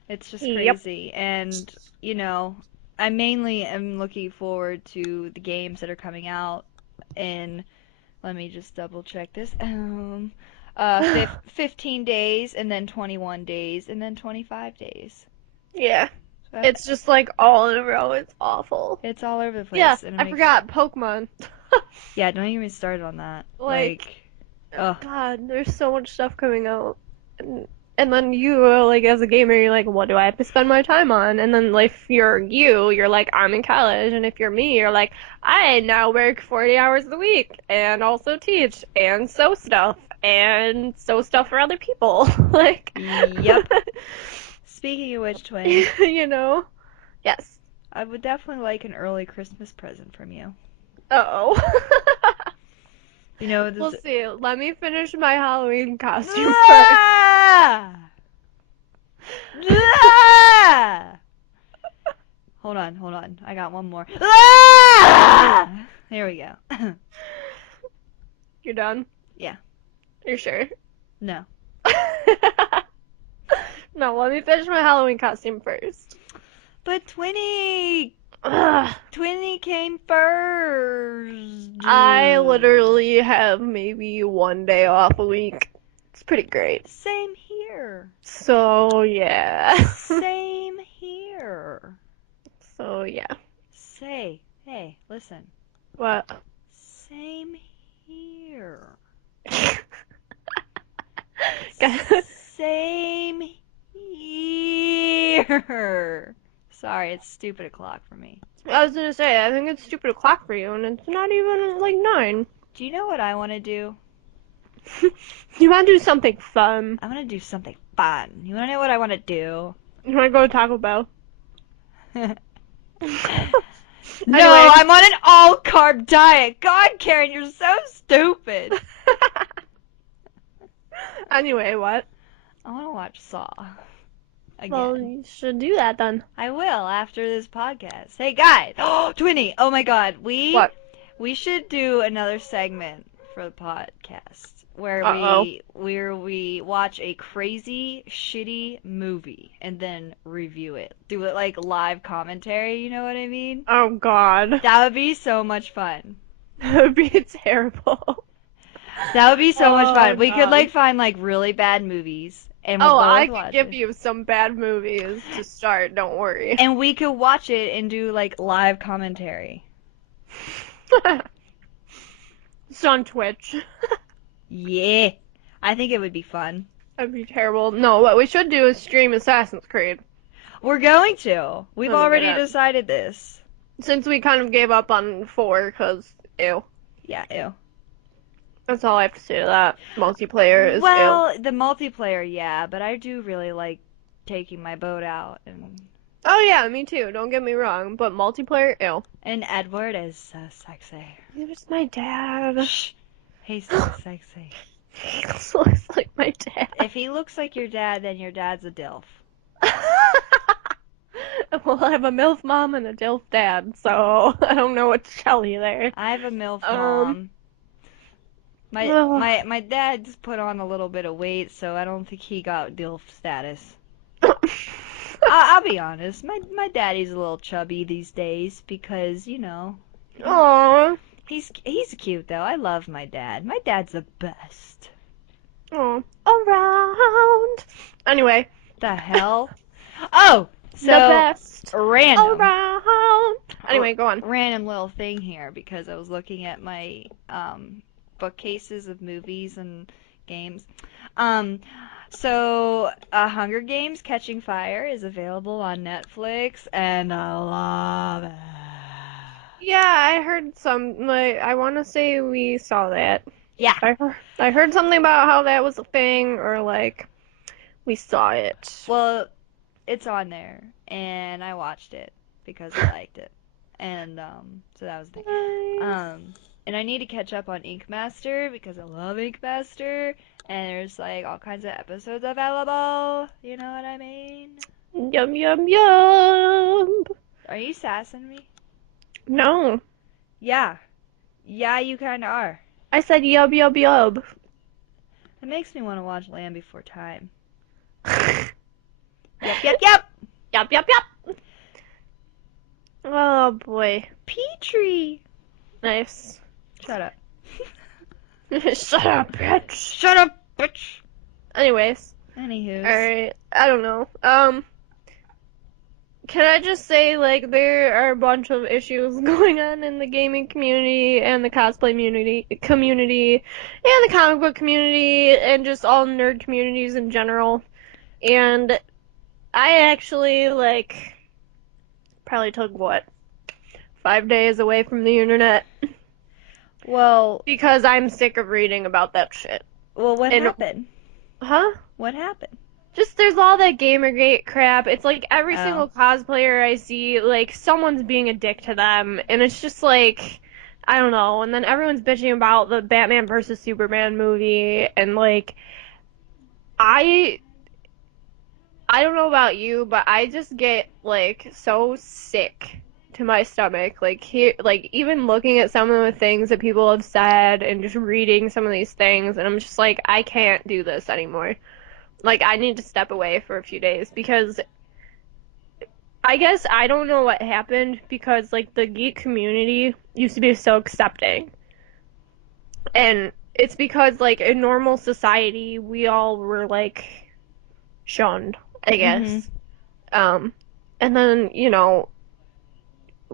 It's just Yep. crazy. And, you know, I mainly am looking forward to the games that are coming out in, let me just double check this, 15 days, and then 21 days, and then 25 days. Yeah. So It's just like all in a row. It's awful. it's all over the place. Yeah, And it I makes, forgot Pokemon. yeah, don't even get me started on that. Like, ugh. God, there's so much stuff coming out. And then you, like, as a gamer, you're like, what do I have to spend my time on? And then, like, if you're like, I'm in college. And if you're me, you're like, I now work 40 hours a week and also teach and sew stuff for other people. Like, Yep. Speaking of which, Twin, you know? Yes. I would definitely like an early Christmas present from you. Uh-oh. You know, We'll this. see. Let me finish my Halloween costume first. Ah! Ah! Hold on. I got one more. Ah! There we go. You're done? Yeah. You're sure? No. No, let me finish my Halloween costume first. But Ugh. Twinny came first. I literally have maybe one day off a week. It's pretty great. Same here. So, yeah. Same here. So, yeah. Hey, listen. What? Same here. Guys, Same here. Sorry, it's stupid o'clock for me. I was gonna say, I think it's stupid o'clock for you, and it's not even like 9. Do you know what I want to do? You wanna do something fun? I want to do something fun. You want to know what I want to do? You wanna go to Taco Bell? No, Anyway. I'm on an all-carb diet. God, Karen, you're so stupid. Anyway, what? I want to watch Saw again. Well, you should do that then. I will after this podcast. Hey, guys. Oh, Twinny. Oh, my God. What? We should do another segment for the podcast where Uh-oh. we watch a crazy, shitty movie and then review it. Do it like live commentary, you know what I mean? Oh, God. That would be so much fun. That would be terrible. That would be so much fun. Oh, We could God. like find like really bad movies and we'll Oh, both I watch could give it. you some bad movies to start, don't worry. And we could watch it and do like live commentary. It's on Twitch. Yeah. I think it would be fun. That'd be terrible. No, what we should do is stream Assassin's Creed. We're going to. We've Oh my already God. decided this. Since we kind of gave up on 4, because, ew. Yeah, ew. That's all I have to say to that. Multiplayer is ew. Well, the multiplayer, yeah, but I do really like taking my boat out and Oh yeah, me too, don't get me wrong, but multiplayer, ew. Edward is so sexy. It's my dad. Shh. He's so sexy. He looks like my dad. If he looks like your dad, then your dad's a DILF. Well, I have a MILF mom and a DILF dad, so I don't know what to tell you there. I have a MILF mom. My dad just put on a little bit of weight, so I don't think he got DILF status. I'll be honest. My daddy's a little chubby these days because Aww. he's cute though. I love my dad. My dad's the best. Oh, around. Anyway, The hell? Oh, the so best random. around. Anyway, go on. Random little thing here because I was looking at my bookcases of movies and games. So Hunger Games: Catching Fire is available on Netflix, and I love it. Yeah, I heard some. Like, I want to say we saw that. Yeah. I heard something about how that was a thing, or like we saw it. Well, it's on there, and I watched it because I liked it, and so that was the thing. Nice. And I need to catch up on Ink Master because I love Ink Master, and there's like all kinds of episodes available. You know what I mean? Yum yum yum. Are you sassing me? No, Yeah. Yeah, you kinda are. I said yub yub yub. It makes me want to watch Land Before Time. Yep, yep, yep! Yup yup yup. Oh boy, Petrie! nice. Shut up. Shut up, bitch. Shut up, bitch! Anyways, Anywho. alright. I don't know. Can I just say, like, there are a bunch of issues going on in the gaming community and the cosplay community and the comic book community and just all nerd communities in general. And I actually, like, probably took, 5 days away from the internet Well, because I'm sick of reading about that shit. what And- happened? Huh? What happened? Just there's all that Gamergate crap. It's like every Oh. single cosplayer I see, like someone's being a dick to them, and it's just like I don't know. And then everyone's bitching about the Batman versus Superman movie, and like I don't know about you, but I just get like so sick to my stomach. Like here, like even looking at some of the things that people have said and just reading some of these things, and I'm just like I can't do this anymore. Like, I need to step away for a few days because I guess I don't know what happened because, like, the geek community used to be so accepting. And it's because, like, in normal society, we all were, like, shunned, I guess. And then,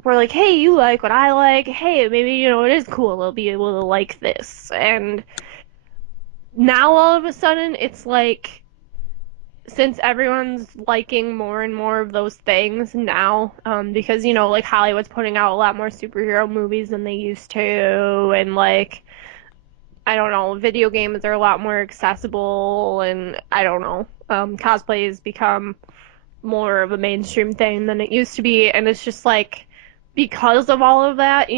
we're like, hey, you like what I like. Hey, maybe, it is cool to be able to like this. And now all of a sudden, it's like, since everyone's liking more and more of those things now, because, like Hollywood's putting out a lot more superhero movies than they used to, and like, I don't know, video games are a lot more accessible, and I don't know, cosplay has become more of a mainstream thing than it used to be, and it's just like, because of all of that,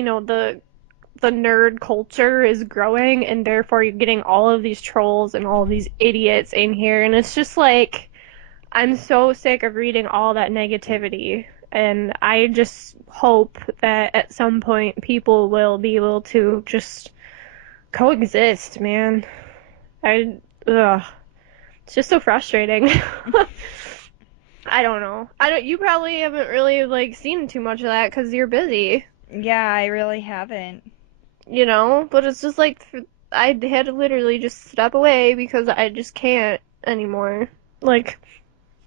the nerd culture is growing, and therefore you're getting all of these trolls and all of these idiots in here, and it's just like, I'm so sick of reading all that negativity, and I just hope that at some point people will be able to just coexist, man. It's just so frustrating. I don't know. You probably haven't really, like, seen too much of that because you're busy. Yeah, I really haven't. But it's just like I had to literally just step away because I just can't anymore. Like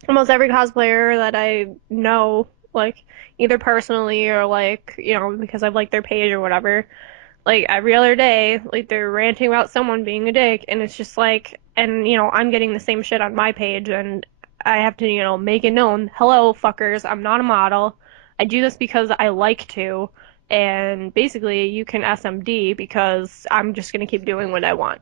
almost every cosplayer that I know, like either personally or like, because I've liked their page or whatever, like every other day, like they're ranting about someone being a dick, and it's just like, and I'm getting the same shit on my page, and I have to, make it known, hello fuckers, I'm not a model. I do this because I like to. And basically, you can SMD because I'm just gonna keep doing what I want.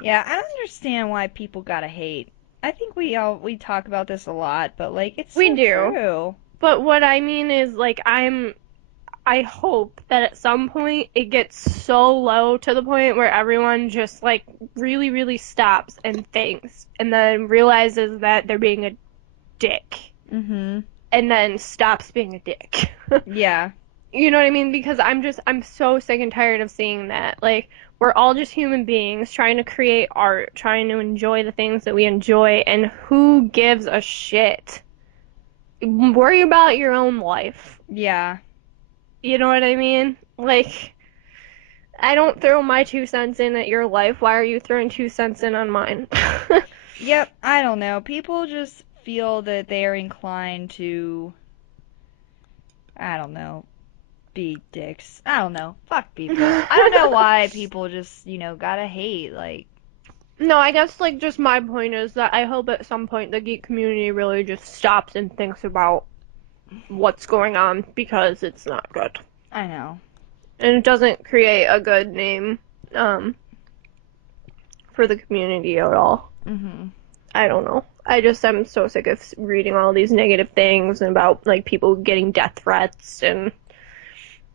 Yeah, I don't understand why people gotta hate. I think we talk about this a lot, but like it's so We do. true. But what I mean is, like, I hope that at some point it gets so low to the point where everyone just, like, really, really stops and thinks, and then realizes that they're being a dick. Mm-hmm. And then stops being a dick. Yeah. You know what I mean? Because I'm so sick and tired of seeing that. Like, we're all just human beings trying to create art, trying to enjoy the things that we enjoy, and who gives a shit? worry about your own life. Yeah. You know what I mean? Like, I don't throw my 2 cents in at your life. Why are you throwing 2 cents in on mine? Yep, I don't know. People just feel that they are inclined to, I don't know, be dicks. I don't know. Fuck people. I don't know why people just, gotta hate. Like, No, I guess like just my point is that I hope at some point the geek community really just stops and thinks about what's going on because it's not good. I know. And it doesn't create a good name for the community at all. Mhm. I don't know. I'm so sick of reading all these negative things about like people getting death threats and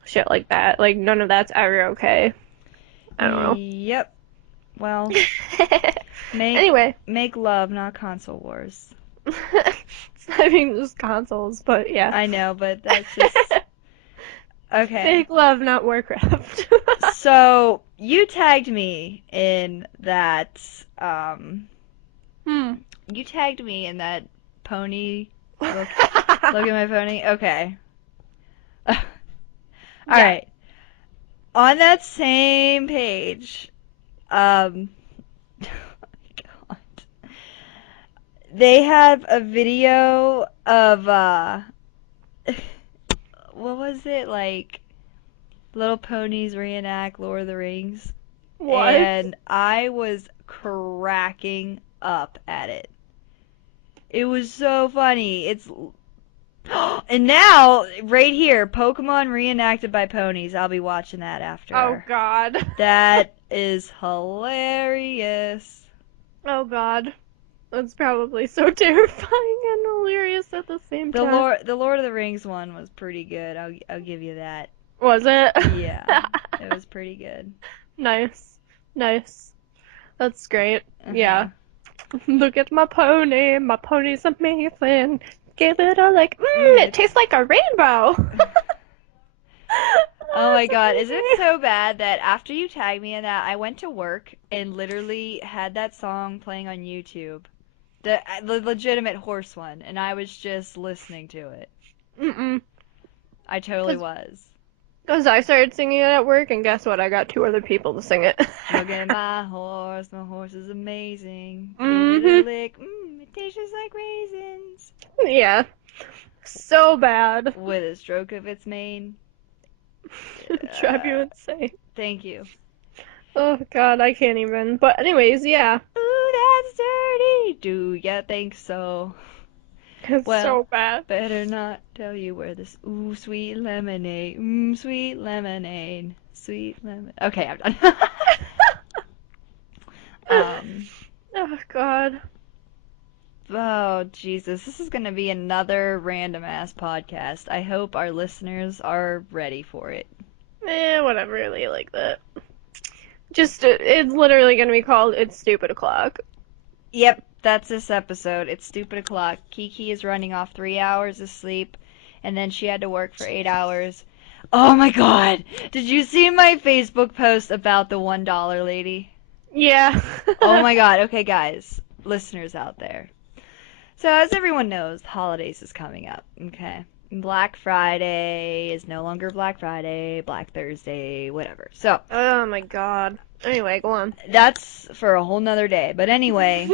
shit like that. Like none of that's ever okay. I don't Yep. Well, know. make Anyway, make love, not console wars. I mean just consoles, but yeah. I know, but that's just okay. Make love, not Warcraft. So you tagged me in that. Hmm. You tagged me in that pony. Look at my pony. Okay. All Yeah. right. On that same page, oh my God. They have a video of what was it, like little ponies reenact Lord of the Rings, What? and I was cracking up at it. It was so funny. And now right here, Pokemon reenacted by ponies. I'll be watching that after. Oh God. That is hilarious. Oh God. That's probably so terrifying and hilarious at the same time. The Lord of the Rings one was pretty good. I'll give you that. Was it? Yeah, it was pretty good. Nice. Nice. That's great. Uh-huh. Yeah. Look at my pony. My pony's amazing. Give it a lick. It tastes like a rainbow. Oh my God, is it so bad that after you tagged me in that, I went to work and literally had that song playing on YouTube, the legitimate horse one, and I was just listening to it. Mm-mm. I totally was. Because I started singing it at work, and guess what? I got 2 other people to sing it. Look at my horse is amazing. Give it a Mhm. lick, it tastes just like raisins. Yeah. So bad. With a stroke of its mane. Drive you insane. Thank you. Oh God, I can't even. But anyways, yeah. Ooh, that's dirty. Do ya think so? It's Well, so bad. better not tell you where this. Ooh, sweet lemonade. Sweet lemonade. Sweet lemon. Okay, I'm done. Oh God. Oh, Jesus. This is going to be another random ass podcast. I hope our listeners are ready for it. Whatever. They like that. Just it's literally gonna be called "It's Stupid O'clock." Yep, that's this episode. It's stupid o'clock. Kiki is running off 3 hours of sleep, and then she had to work for 8 hours. Oh my God! Did you see my Facebook post about the $1 lady? Yeah. Oh my God. Okay, guys, listeners out there. So, as everyone knows, the holidays is coming up, okay? Black Friday is no longer Black Friday, Black Thursday, whatever. So, Oh my God. Anyway, go on. that's for a whole nother day. But anyway,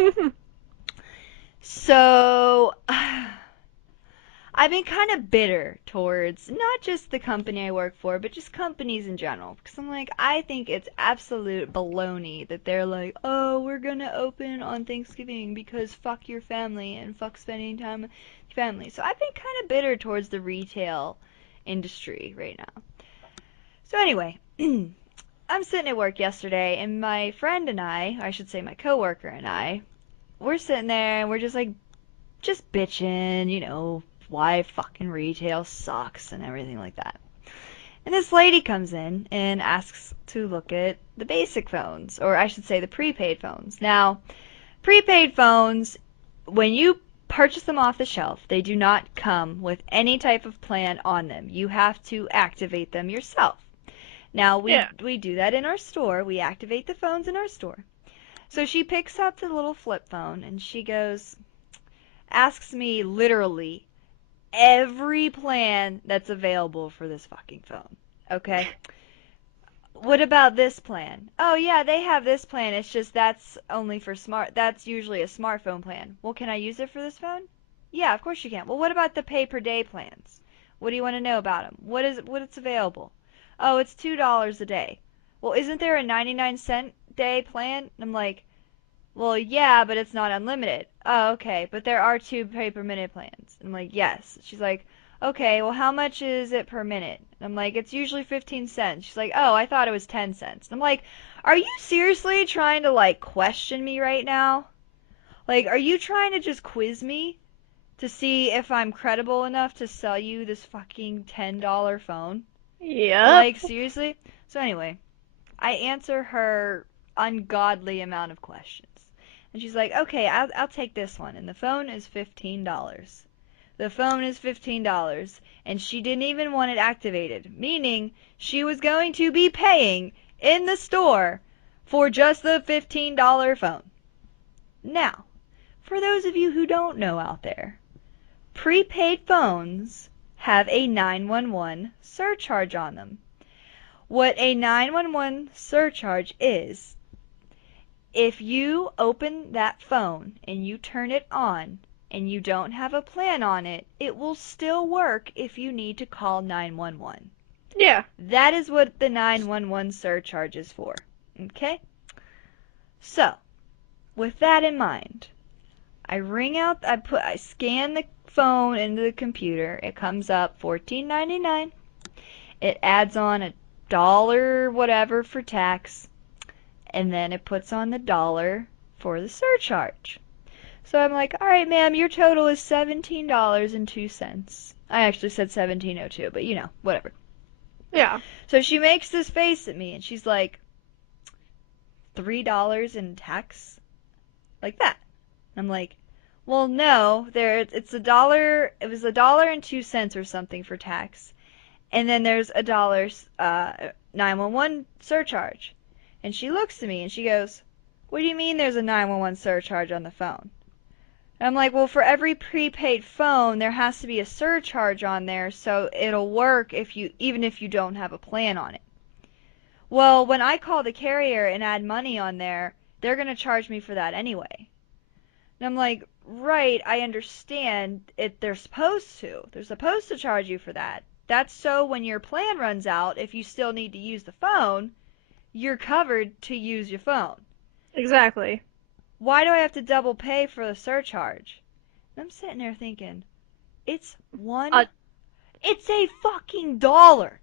so I've been kind of bitter towards not just the company I work for, but just companies in general. Because I'm like, I think it's absolute baloney that they're like, oh, we're gonna open on Thanksgiving because fuck your family and fuck spending time with your family. So I've been kind of bitter towards the retail industry right now. So anyway, I'm sitting at work yesterday, and my friend and I should say my coworker and I, we're sitting there and we're just like, just bitching, why fucking retail sucks and everything like that. And this lady comes in and asks to look at the basic phones, or I should say the prepaid phones. Now, prepaid phones, when you purchase them off the shelf, they do not come with any type of plan on them. You have to activate them yourself. Now, we do that in our store. We activate the phones in our store. So she picks up the little flip phone and she asks me literally every plan that's available for this fucking phone. Okay? What about this plan? Oh yeah, they have this plan. It's just that's usually a smartphone plan. Well, can I use it for this phone? Yeah, of course you can. Well, what about the pay per day plans? What do you want to know about them? What's available? Oh, it's $2 a day. Well, isn't there a 99-cent day plan? I'm like, well, yeah, but it's not unlimited. Oh, okay, but there are 2 pay per minute plans. I'm like, yes. She's like, okay, well, how much is it per minute? I'm like, it's usually 15 cents. She's like, oh, I thought it was 10 cents. I'm like, are you seriously trying to, like, question me right now? Like, are you trying to just quiz me to see if I'm credible enough to sell you this fucking $10 phone? Yep. Like, seriously? So anyway, I answer her ungodly amount of questions. And she's like, okay, I'll take this one. And the phone is $15. The phone is $15. And she didn't even want it activated, meaning she was going to be paying in the store for just the $15 phone. Now, for those of you who don't know out there, prepaid phones have a 911 surcharge on them. What a 911 surcharge is, if you open that phone and you turn it on and you don't have a plan on it, it will still work if you need to call 911. Yeah. That is what the 911 surcharge is for. Okay? So, with that in mind, I scan the phone into the computer. It comes up $14.99. It adds on $1 whatever for tax, and then it puts on the $1 for the surcharge. So I'm like, all right, ma'am, your total is $17.02. I actually said 17.02, but whatever. Yeah. So she makes this face at me, and she's like, $3 in tax? Like that. I'm like, well, no, it's $1. It was $1.02 or something for tax, and then there's $1 911 surcharge. And she looks at me and she goes, what do you mean there's a 911 surcharge on the phone? And I'm like, well, for every prepaid phone, there has to be a surcharge on there so it'll work even if you don't have a plan on it. Well, when I call the carrier and add money on there, they're going to charge me for that anyway. And I'm like, right, I understand it. They're supposed to. They're supposed to charge you for that. That's so when your plan runs out, if you still need to use the phone, you're covered to use your phone. Exactly. Why do I have to double pay for the surcharge? And I'm sitting there thinking, it's Uh, it's a fucking dollar.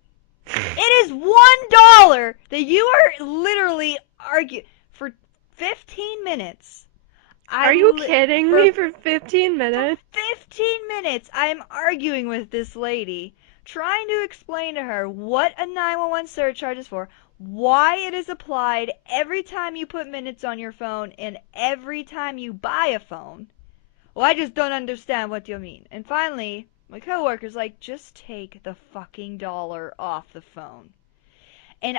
It is $1 that you are literally arguing for 15 minutes. Are you kidding me for 15 For minutes? 15 minutes, I am arguing with this lady, trying to explain to her what a 911 surcharge is for, why it is applied every time you put minutes on your phone and every time you buy a phone. Well, I just don't understand what you mean. And finally, my coworker's like, just take the fucking dollar off the phone. And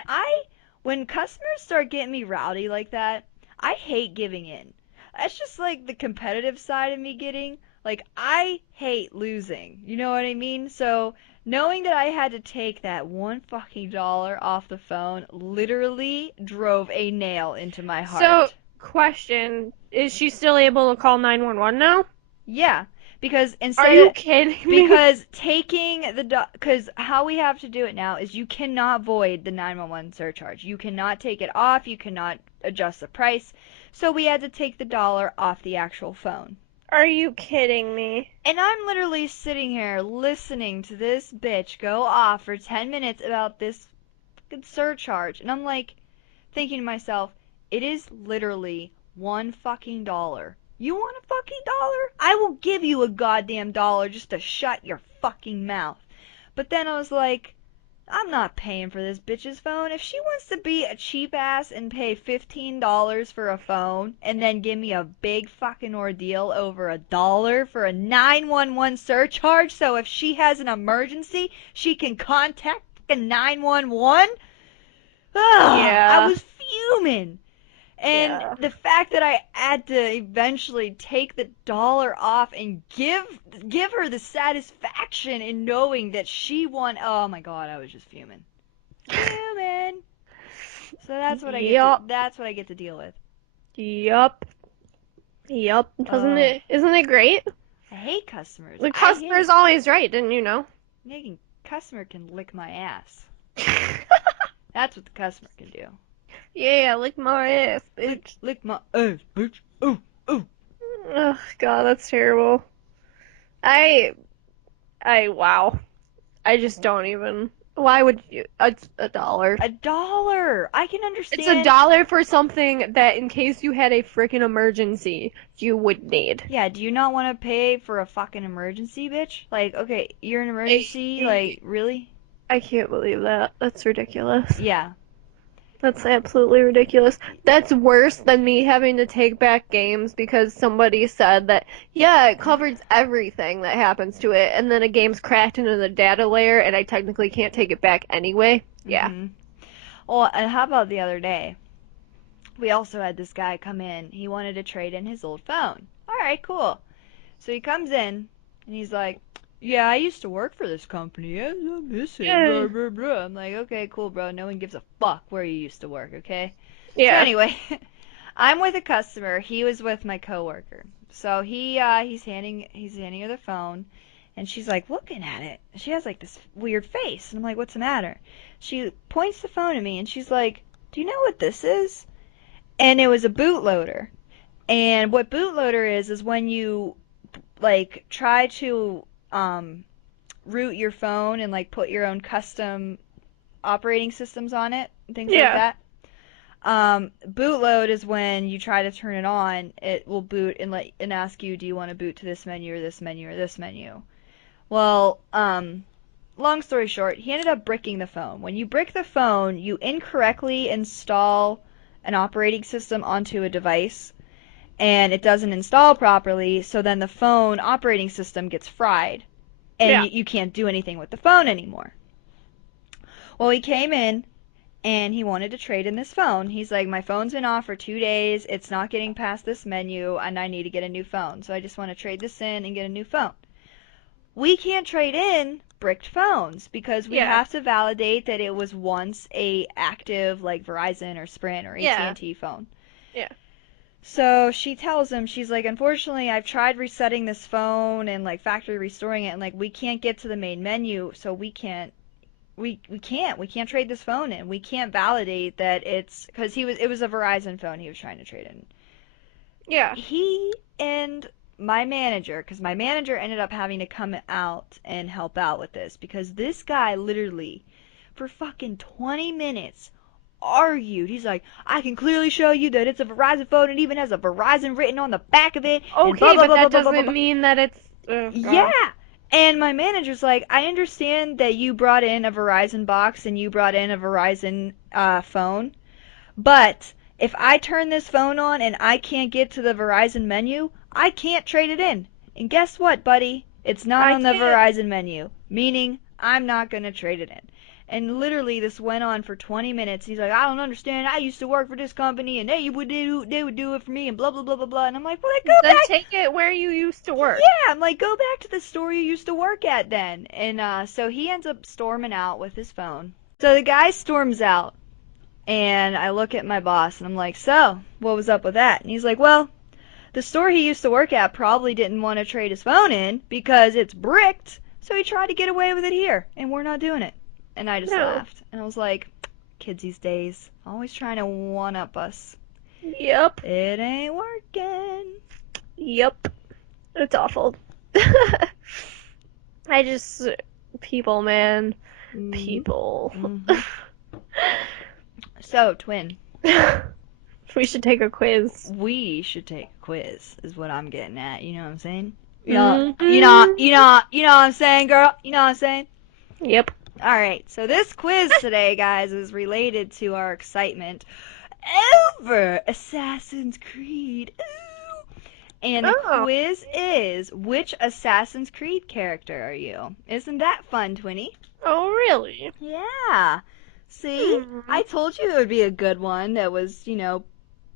when customers start getting me rowdy like that, I hate giving in. That's just like the competitive side of me getting. Like, I hate losing. You know what I mean? So, knowing that I had to take that one fucking dollar off the phone literally drove a nail into my So, heart. question, is she still able to call 911 now? Yeah, because Are you kidding me? because because how we have to do it now is you cannot void the 911 surcharge. You cannot take it off. You cannot adjust the price. So we had to take the dollar off the actual phone. Are you kidding me? And I'm literally sitting here listening to this bitch go off for 10 minutes about this fucking surcharge. And I'm like thinking to myself, it is literally one fucking dollar. You want a fucking dollar? I will give you a goddamn dollar just to shut your fucking mouth. But then I was like, I'm not paying for this bitch's phone. If she wants to be a cheap ass and pay $15 for a phone and then give me a big fucking ordeal over $1 for a 911 surcharge so if she has an emergency, she can contact the 911? Ugh, I Yeah. was fuming. And Yeah. the fact that I had to eventually take the dollar off and give her the satisfaction in knowing that she won. Oh my god, I was just fuming. Fuming. So Yup. that's what I get to deal with. Yup. Yup. Oh, Isn't it great? I hate customers. The I hate customer's always right, didn't you know? making customer can lick my ass. That's what the customer can do. Yeah, lick my ass, bitch. Lick my ass, bitch. Ooh, ooh. Oh, God, that's terrible. I, wow. I just don't even. Why would you? It's $1. $1. I can It's understand. $1 for something that, in case you had a freaking emergency, you would need. Yeah, do you not want to pay for a fucking emergency, bitch? Like, okay, you're an emergency, like, really? I can't believe that. That's ridiculous. Yeah. That's absolutely ridiculous. That's worse than me having to take back games because somebody said that, yeah, it covers everything that happens to it, and then a game's cracked into the data layer, and I technically can't take it back anyway. Yeah. Mm-hmm. Well, and how about the other day? We also had this guy come in. He wanted to trade in his old phone. All right, cool. So he comes in, and he's like, yeah, I used to work for this company. I miss it. Yeah. Blah, blah, blah. I'm like, okay, cool, bro. No one gives a fuck where you used to work, okay? So Yeah. anyway, I'm with a customer. He was with my coworker. So he's handing her the phone, and she's like looking at it. She has like this weird face, and I'm like, what's the matter? She points the phone at me, and she's like, do you know what this is? And it was a bootloader. And what bootloader is when you like try to root your phone and like put your own custom operating systems on it and things like Yeah. that. Bootload is when you try to turn it on, it will boot and ask you, do you want to boot to this menu or this menu or this menu? Well, long story short, he ended up bricking the phone. When you brick the phone, you incorrectly install an operating system onto a device, and it doesn't install properly, so then the phone operating system gets fried, and Yeah. you can't do anything with the phone anymore. Well, he came in, and he wanted to trade in this phone. He's like, my phone's been off for 2 days, it's not getting past this menu, and I need to get a new phone. So I just want to trade this in and get a new phone. We can't trade in bricked phones because we Yeah. have to validate that it was once a active like Verizon or Sprint or Yeah. AT&T phone. Yeah. So she tells him, she's like, unfortunately, I've tried resetting this phone and like factory restoring it, and like we can't get to the main menu, so we can't trade this phone in. We can't validate that it's because it was a Verizon phone he was trying to trade in. Yeah. He and my manager, because my manager ended up having to come out and help out with this, because this guy literally for fucking 20 minutes argued. He's like, I can clearly show you that it's a Verizon phone. It even has a Verizon written on the back of it. And blah Okay, blah but blah blah that blah blah blah. doesn't mean that it's. Oh, Yeah. God. And my manager's like, I understand that you brought in a Verizon box and you brought in a Verizon phone, but if I turn this phone on and I can't get to the Verizon menu, I can't trade it in. And guess what, buddy? It's not I on the can't. Verizon menu, meaning I'm not going to trade it in. And literally, this went on for 20 minutes. He's like, I don't understand. I used to work for this company, and they would do it for me, and blah blah blah blah blah. And I'm like, well, then go Then back. take it where you used to work. Yeah, I'm like, go back to the store you used to work at then. And so he ends up storming out with his phone. So the guy storms out, and I look at my boss, and I'm like, so what was up with that? And he's like, well, the store he used to work at probably didn't want to trade his phone in because it's bricked, so he tried to get away with it here, and we're not doing it. And I just No. laughed. And I was like, kids these days, always trying to one-up us. Yep. It ain't working. Yep. It's awful. I just. People, man. People. Mhm. So, twin, We should take a quiz. we should take a quiz, is what I'm getting at. You know what I'm saying? Mhm. You know what I'm saying, girl? You know what I'm saying? Yep. Alright, so this quiz today, guys, is related to our excitement over Assassin's Creed. Ooh. And the Oh. quiz is, which Assassin's Creed character are you? Isn't that fun, Twinny? Oh, really? Yeah. See? Hmm. I told you it would be a good one that was,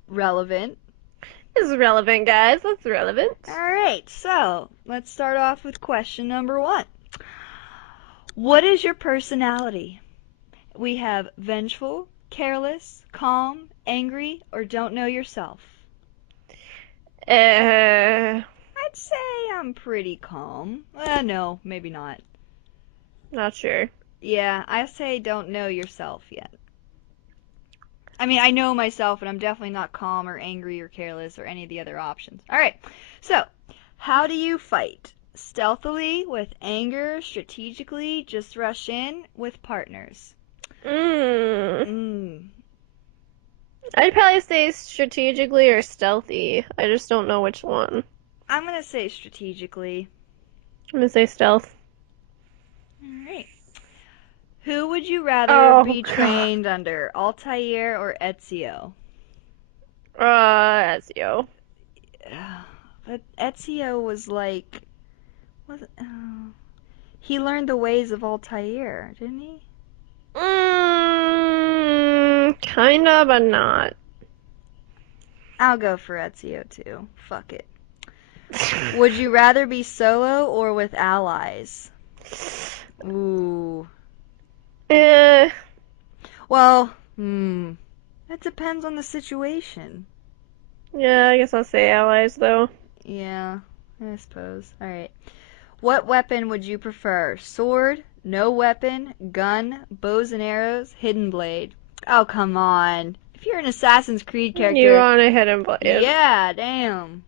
relevant. This is relevant, guys. That's relevant. Alright, so let's start off with question number 1. What is your personality? We have vengeful, careless, calm, angry, or don't know yourself. Uh, I'd say I'm pretty calm. No, maybe not. not sure. Yeah, I say don't know yourself yet. I mean, I know myself, and I'm definitely not calm or angry or careless or any of the other options. Alright, so, how do you fight? Stealthily, with anger, strategically, just rush in, with partners. Mm. I'd probably say strategically or stealthy. I just don't know which one. I'm gonna say strategically. I'm gonna say stealth. Alright. Who would you rather be God. trained under, Altair or Ezio? Ezio. But Ezio was like, he learned the ways of Altair, didn't he? Kinda, but not. I'll go for Ezio too. Fuck it. Would you rather be solo or with allies? Ooh. Eh, Well, that depends on the situation. yeah, I guess I'll say allies though. Yeah, I suppose. Alright. What weapon would you prefer? Sword, no weapon, gun, bows and arrows, hidden blade. Oh, come on. If you're an Assassin's Creed You character, want a hidden blade? yeah, damn.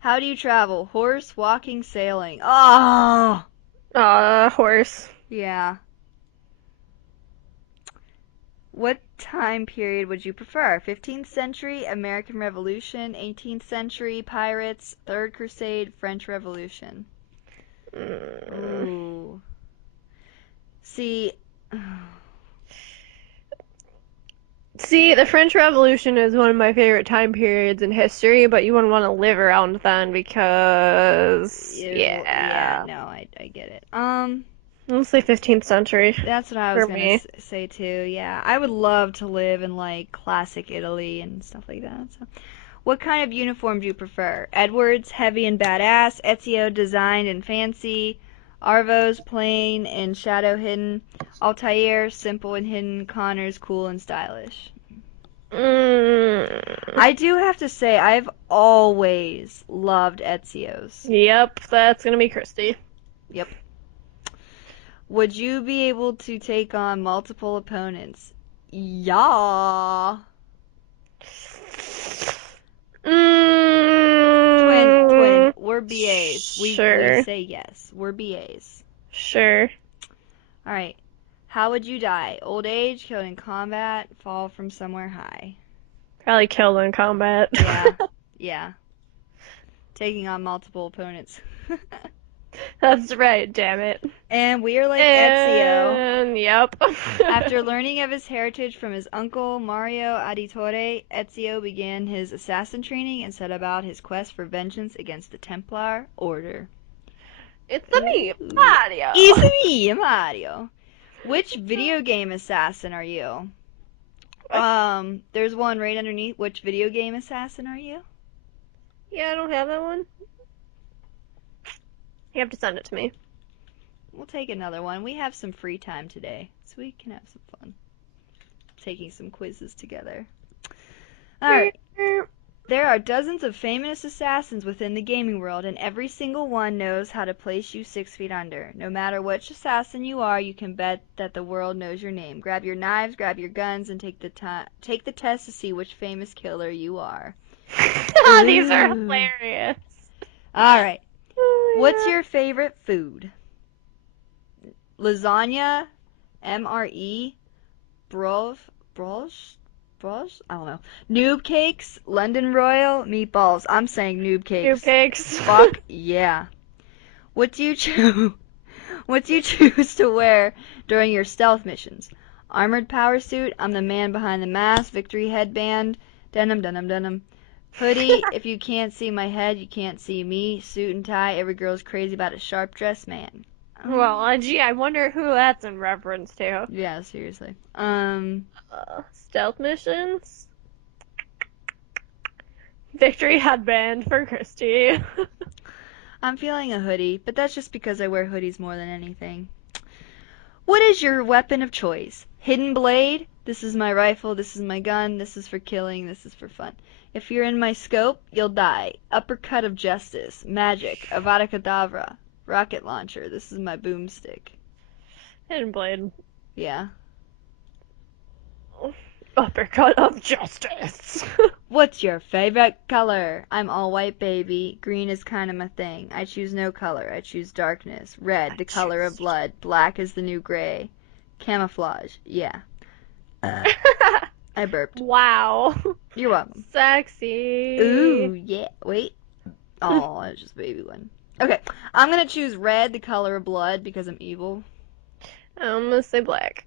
How do you travel? Horse, walking, sailing. Oh, Horse. yeah. What time period would you prefer? 15th century, American Revolution, 18th century, pirates, Third Crusade, French Revolution. Ooh. See, See, the French Revolution is one of my favorite time periods in history, but you wouldn't want to live around then because, yeah, no, I get it. I'll say 15th century That's what I was for gonna me. say too. Yeah, I would love to live in like classic Italy and stuff like that. So, what kind of uniform do you prefer? Edwards, heavy and badass. Ezio, designed and fancy. Arvo's, plain and shadow hidden. Altair, simple and hidden. Connor's, cool and stylish. I do have to say, I've always loved Ezio's. Yep, that's gonna be Christy. Yep. Would you be able to take on multiple opponents? Yeah. Twin, we're BAs. We Sure. say yes. We're BAs. Sure. Alright. How would you die? Old age, killed in combat, fall from somewhere high. Probably killed in combat. Yeah. Yeah. Taking on multiple opponents. That's right, damn it. And we are like Ezio. And yep. After learning of his heritage from his uncle, Mario Auditore, Ezio began his assassin training and set about his quest for vengeance against the Templar Order. It's the me, Mario. It's me, Mario. Which video game assassin are you? There's one right underneath. Which video game assassin are you? Yeah, I don't have that one. You have to send it to me. We'll take another one. We have some free time today, so we can have some fun. Taking some quizzes together. Alright. There are dozens of famous assassins within the gaming world, and every single one knows how to place you 6 feet under. No matter which assassin you are, you can bet that the world knows your name. Grab your knives, grab your guns, and take the test to see which famous killer you are. These are hilarious. Alright. Oh, What's your favorite food? Lasagna, MRE, brov, I don't know. Noob cakes, London Royal, meatballs. I'm saying noob cakes. Noob cakes. Fuck yeah. What do you choose? What do you choose to wear during your stealth missions? Armored power suit. I'm the man behind the mask. Victory headband. Denim. Hoodie. If you can't see my head, you can't see me. Suit and tie. Every girl's crazy about a sharp dressed man. Well, gee, I wonder who that's in reference to. Yeah, seriously. Stealth missions? Victory headband for Christy. I'm feeling a hoodie, but that's just because I wear hoodies more than anything. What is your weapon of choice? Hidden blade? This is my rifle, this is my gun, this is for killing, this is for fun. If you're in my scope, you'll die. Uppercut of justice. Magic. Avada Kedavra. Rocket launcher. This is my boomstick. Hidden blade. Yeah. Uppercut of justice. What's your favorite color? I'm all white, baby. Green is kind of my thing. I choose no color. I choose darkness. Red, the color of blood. Black is the new gray. Camouflage. Yeah. I burped. Wow. You're welcome. Sexy. Ooh, yeah. Wait. Oh, it's just baby one. Okay, I'm gonna choose red, the color of blood, because I'm evil. I'm gonna say black.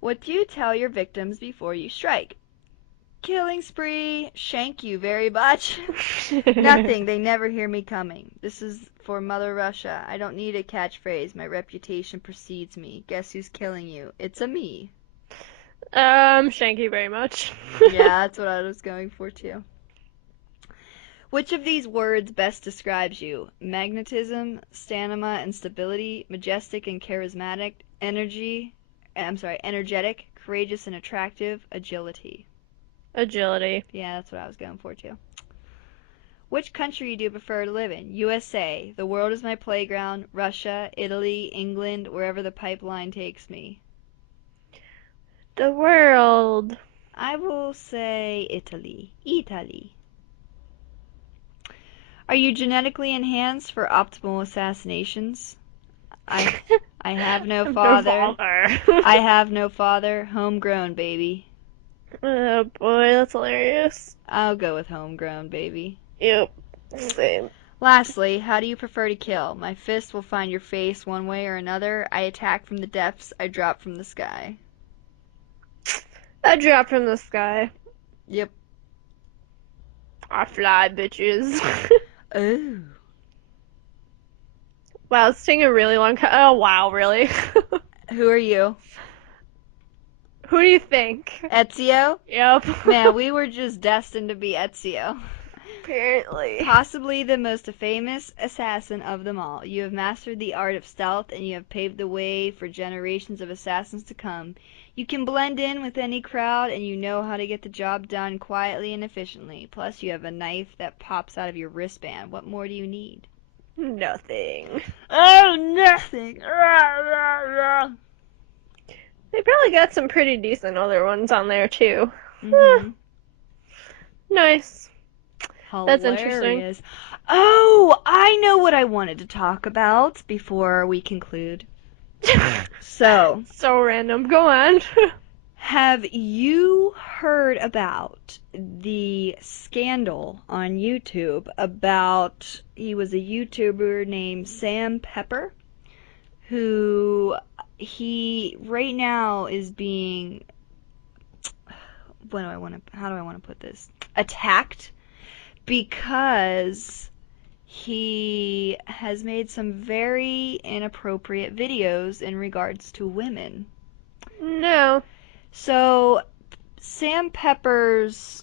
What do you tell your victims before you strike? Killing spree. Shank you very much. Nothing. They never hear me coming. This is for Mother Russia. I don't need a catchphrase. My reputation precedes me. Guess who's killing you? It's a me. Thank you very much. Yeah, that's what I was going for too. Which of these words best describes you? Magnetism, stamina and stability, majestic and charismatic, energetic, courageous and attractive, agility. Agility. Yeah, that's what I was going for too. Which country do you prefer to live in? USA. The world is my playground. Russia, Italy, England, wherever the pipeline takes me. The world. I will say Italy. Italy. Are you genetically enhanced for optimal assassinations? I have no father. I have no father. Homegrown, baby. Oh boy, that's hilarious. I'll go with homegrown, baby. Yep. Same. Lastly, how do you prefer to kill? My fist will find your face one way or another. I attack from the depths. I drop from the sky. I drop from the sky. Yep. I fly, bitches. Oh. Wow, it's taking a really long time. Oh, wow, really? Who are you? Who do you think? Ezio? Yep. Man, we were just destined to be Ezio. Apparently. Possibly the most famous assassin of them all. You have mastered the art of stealth, and you have paved the way for generations of assassins to come. You can blend in with any crowd, and you know how to get the job done quietly and efficiently. Plus, you have a knife that pops out of your wristband. What more do you need? Nothing. Oh, nothing. They probably got some pretty decent other ones on there, too. Mm-hmm. Nice. Hilarious. That's interesting. Oh, I know what I wanted to talk about before we conclude. So, So random. Go on. have you heard about the scandal on YouTube about he was a YouTuber named Sam Pepper, who he right now is being how do I want to put this? Attacked because he has made some very inappropriate videos in regards to women. No. So, Sam Pepper's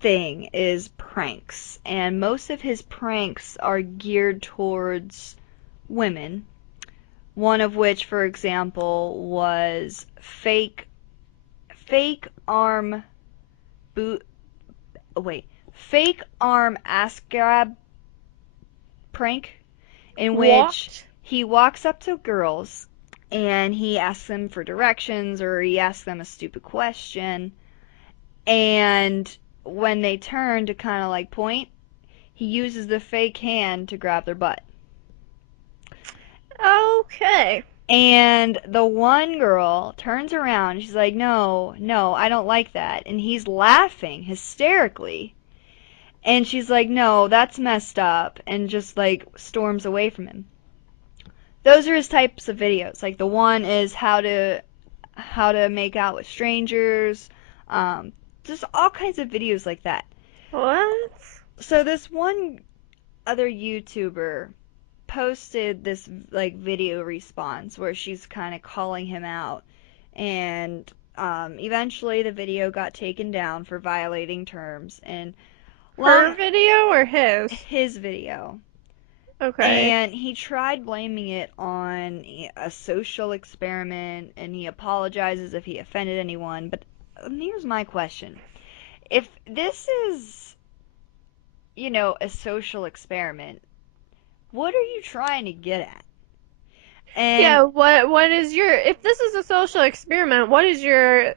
thing is pranks, and most of his pranks are geared towards women. One of which, for example, was fake arm boot. Fake arm ass grab prank, in which What? he walks up to girls and he asks them for directions or he asks them a stupid question, and when they turn to kind of like point, he uses the fake hand to grab their butt. Okay. And the one girl turns around, she's like, no, I don't like that. And he's laughing hysterically. And she's like, no, that's messed up. And just like storms away from him. Those are his types of videos. Like the one is how to make out with strangers. Just all kinds of videos like that. What? So this one other YouTuber posted this like video response where she's kind of calling him out, and eventually the video got taken down for violating terms. And Her video or his? his video. Okay. And he tried blaming it on a social experiment, and he apologizes if he offended anyone. But here's my question. If this is, a social experiment, what are you trying to get at? And Yeah, what is your, if this is a social experiment, what is your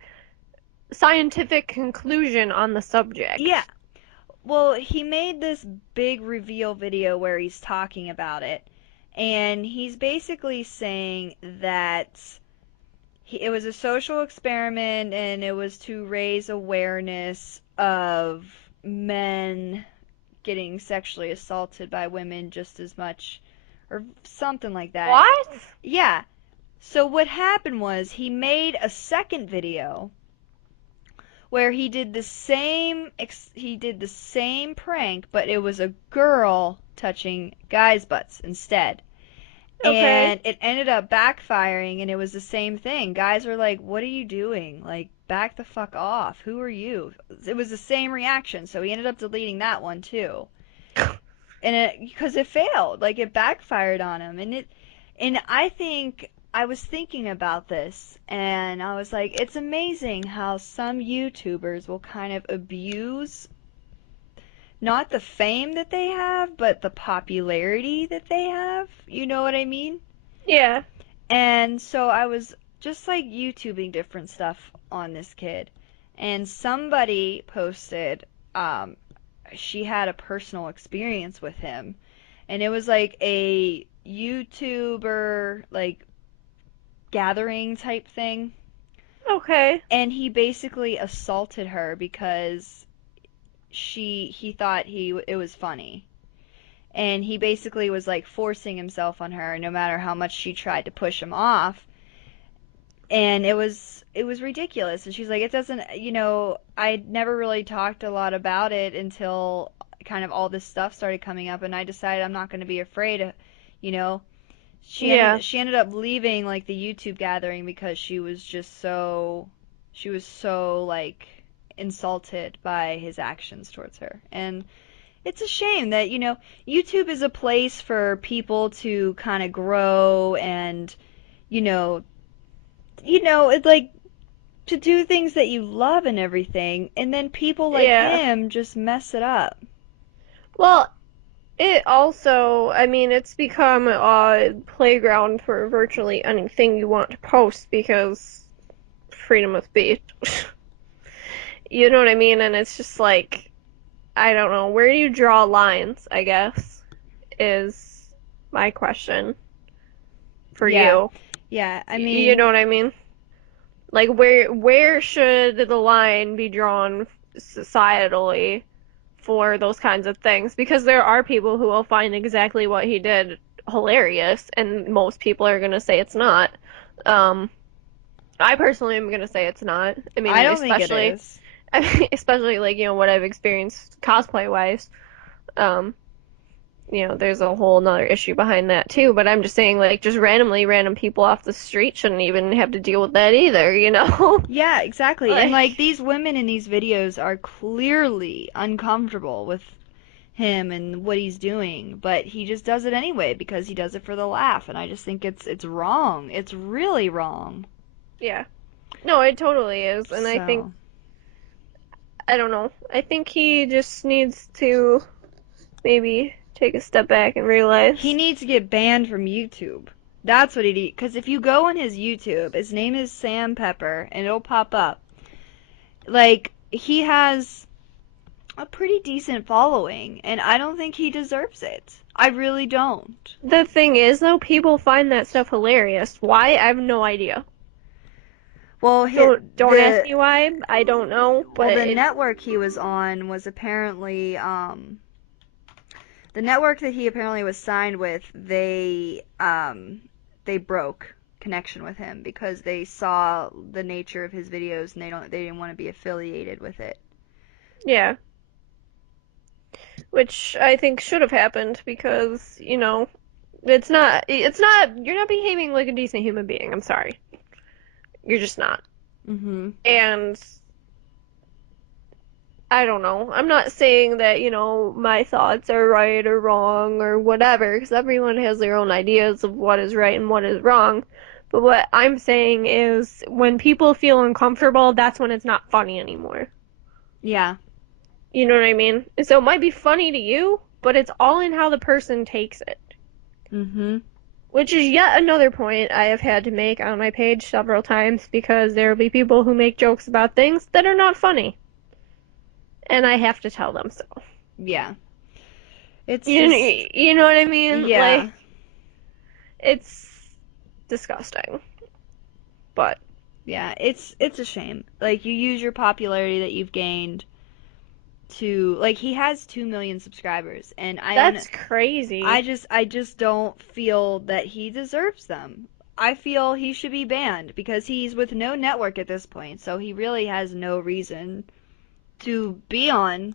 scientific conclusion on the subject? yeah, well, he made this big reveal video where he's talking about it, and he's basically saying that it was a social experiment and it was to raise awareness of men getting sexually assaulted by women just as much, or something like that. What? Yeah. So what happened was he made a second video where he did the same prank, but it was a girl touching guys' butts instead. Okay. And it ended up backfiring, and it was the same thing. Guys were like, "What are you doing? Like, back the fuck off. Who are you?" It was the same reaction, so he ended up deleting that one too. And because it failed, like it backfired on him, and I think I was thinking about this, and I was like, it's amazing how some YouTubers will kind of abuse not the fame that they have, but the popularity that they have. You know what I mean? Yeah. And so I was just like YouTubing different stuff on this kid, and somebody posted, she had a personal experience with him, and it was like a YouTuber like gathering type thing, Okay. and he basically assaulted her because he thought it was funny. And he basically was like forcing himself on her no matter how much she tried to push him off. And it was ridiculous. And she's like, it doesn't, I never really talked a lot about it until kind of all this stuff started coming up, and I decided I'm not going to be afraid of, you know. Yeah. She ended up leaving like the YouTube gathering because she was so like insulted by his actions towards her. And it's a shame that, YouTube is a place for people to kind of grow and, you know, it's like to do things that you love and everything, and then people like Yeah. him just mess it up. Well, it also, I mean, it's become a playground for virtually anything you want to post because freedom of speech. You know what I mean? And it's just like, I don't know, where do you draw lines, I guess, is my question for Yeah. you. Yeah, I You know mean, what I mean? Like where should the line be drawn societally for those kinds of things? Because there are people who will find exactly what he did hilarious, and most people are gonna say it's not. Um, I personally am gonna say it's not. I mean, I don't think it is. especially like what I've experienced cosplay wise. Um, there's a whole nother issue behind that too. But I'm just saying, like, just random people off the street shouldn't even have to deal with that either, you know? Yeah, exactly. And like Like, these women in these videos are clearly uncomfortable with him and what he's doing, but he just does it anyway because he does it for the laugh, and I just think it's wrong. It's really wrong. yeah. No, it totally is. And I think, So, I don't know, I think he just needs to maybe take a step back and he realize. needs to get banned from YouTube. That's what he needs. Because if you go on his YouTube, his name is Sam Pepper, and it'll pop up. Like, he has a pretty decent following, and I don't think he deserves it. I really don't. The thing is, though, people find that stuff hilarious. Why? I have no idea. Well, Don't ask me why. I don't know, well, but the network he was on was apparently the network that he apparently was signed with. They broke connection with him because they saw the nature of his videos, and they didn't want to be affiliated with it. yeah, which I think should have happened because you're not behaving like a decent human being. I'm sorry, you're just not. Mhm. And I don't know. I'm not saying that, my thoughts are right or wrong or whatever, because everyone has their own ideas of what is right and what is wrong. But what I'm saying is when people feel uncomfortable, that's when it's not funny anymore. Yeah. You know what I mean? And so it might be funny to you, but it's all in how the person takes it. Mm-hmm. Which is yet another point I have had to make on my page several times because there will be people who make jokes about things that are not funny. And I have to tell them so. Yeah. It's You, just, you know what I mean? yeah. Like, it's disgusting. But, Yeah, it's a shame. Like, you use your popularity that you've gained to, like, he has 2 million subscribers, and that's crazy. I just don't feel that he deserves them. I feel he should be banned because he's with no network at this point, so he really has no reason to be on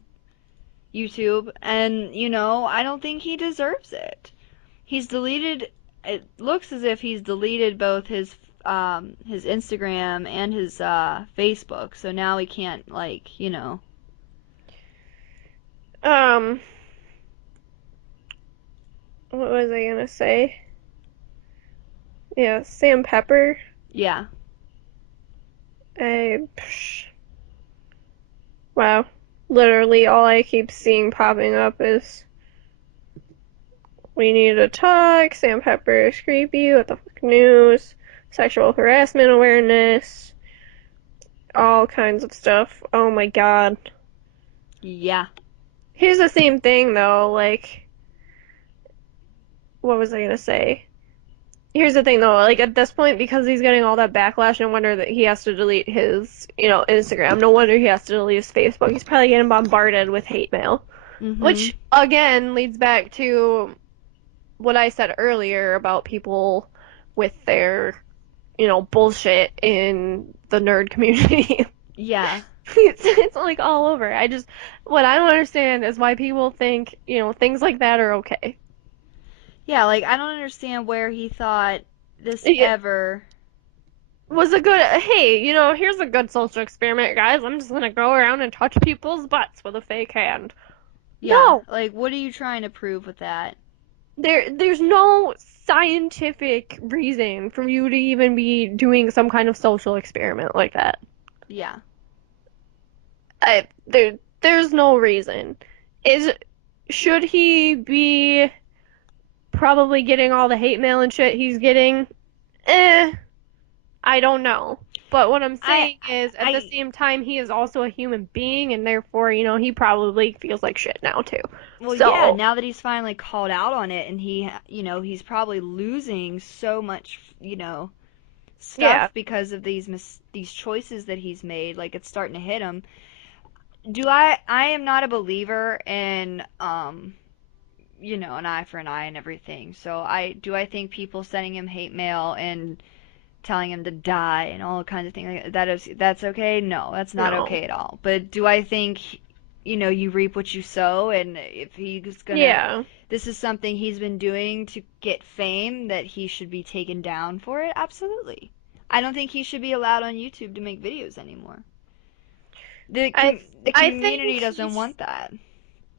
YouTube, and I don't think he deserves it. He's deleted. It looks as if he's deleted both his Instagram and his Facebook, so now he can't, like. Um, what was I gonna say? Yeah, Sam Pepper. Yeah. Psh, wow. Literally all I keep seeing popping up is we need to talk, Sam Pepper is creepy, what the fuck news, sexual harassment awareness, all kinds of stuff. Oh my god. Yeah. Here's the same thing though, like, what was I gonna say? Here's the thing though, like at this point, because he's getting all that backlash, no wonder that he has to delete his, Instagram. No wonder he has to delete his Facebook. He's probably getting bombarded with hate mail. Mhm. Which, again, leads back to what I said earlier about people with their, bullshit in the nerd community. Yeah. It's like all over. What I don't understand is why people think, things like that are okay. Yeah, like I don't understand where he thought this It ever. was a good, hey, here's a good social experiment, guys. I'm just gonna go around and touch people's butts with a fake hand. Yeah, No, like what are you trying to prove with that? there's no scientific reason for you to even be doing some kind of social experiment like that. Yeah. There's no reason. Is Should he be probably getting all the hate mail and shit he's getting? Eh, I don't know. But what I'm I saying is, at the I same time, he is also a human being, and therefore, he probably feels like shit now too. well, yeah, So, now that he's finally called out on it and he's probably losing so much, yeah. stuff because of these choices that he's made, like it's starting to hit him. I am not a believer in an eye for an eye and everything. So I think people sending him hate mail and telling him to die and all kinds of things like that's okay? No, that's not No. okay at all. But do I think you reap what you sow, and if he's gonna Yeah. this is something he's been doing to get fame that he should be taken down for it? Absolutely. I don't think he should be allowed on YouTube to make videos anymore. I The I community think doesn't he's want that.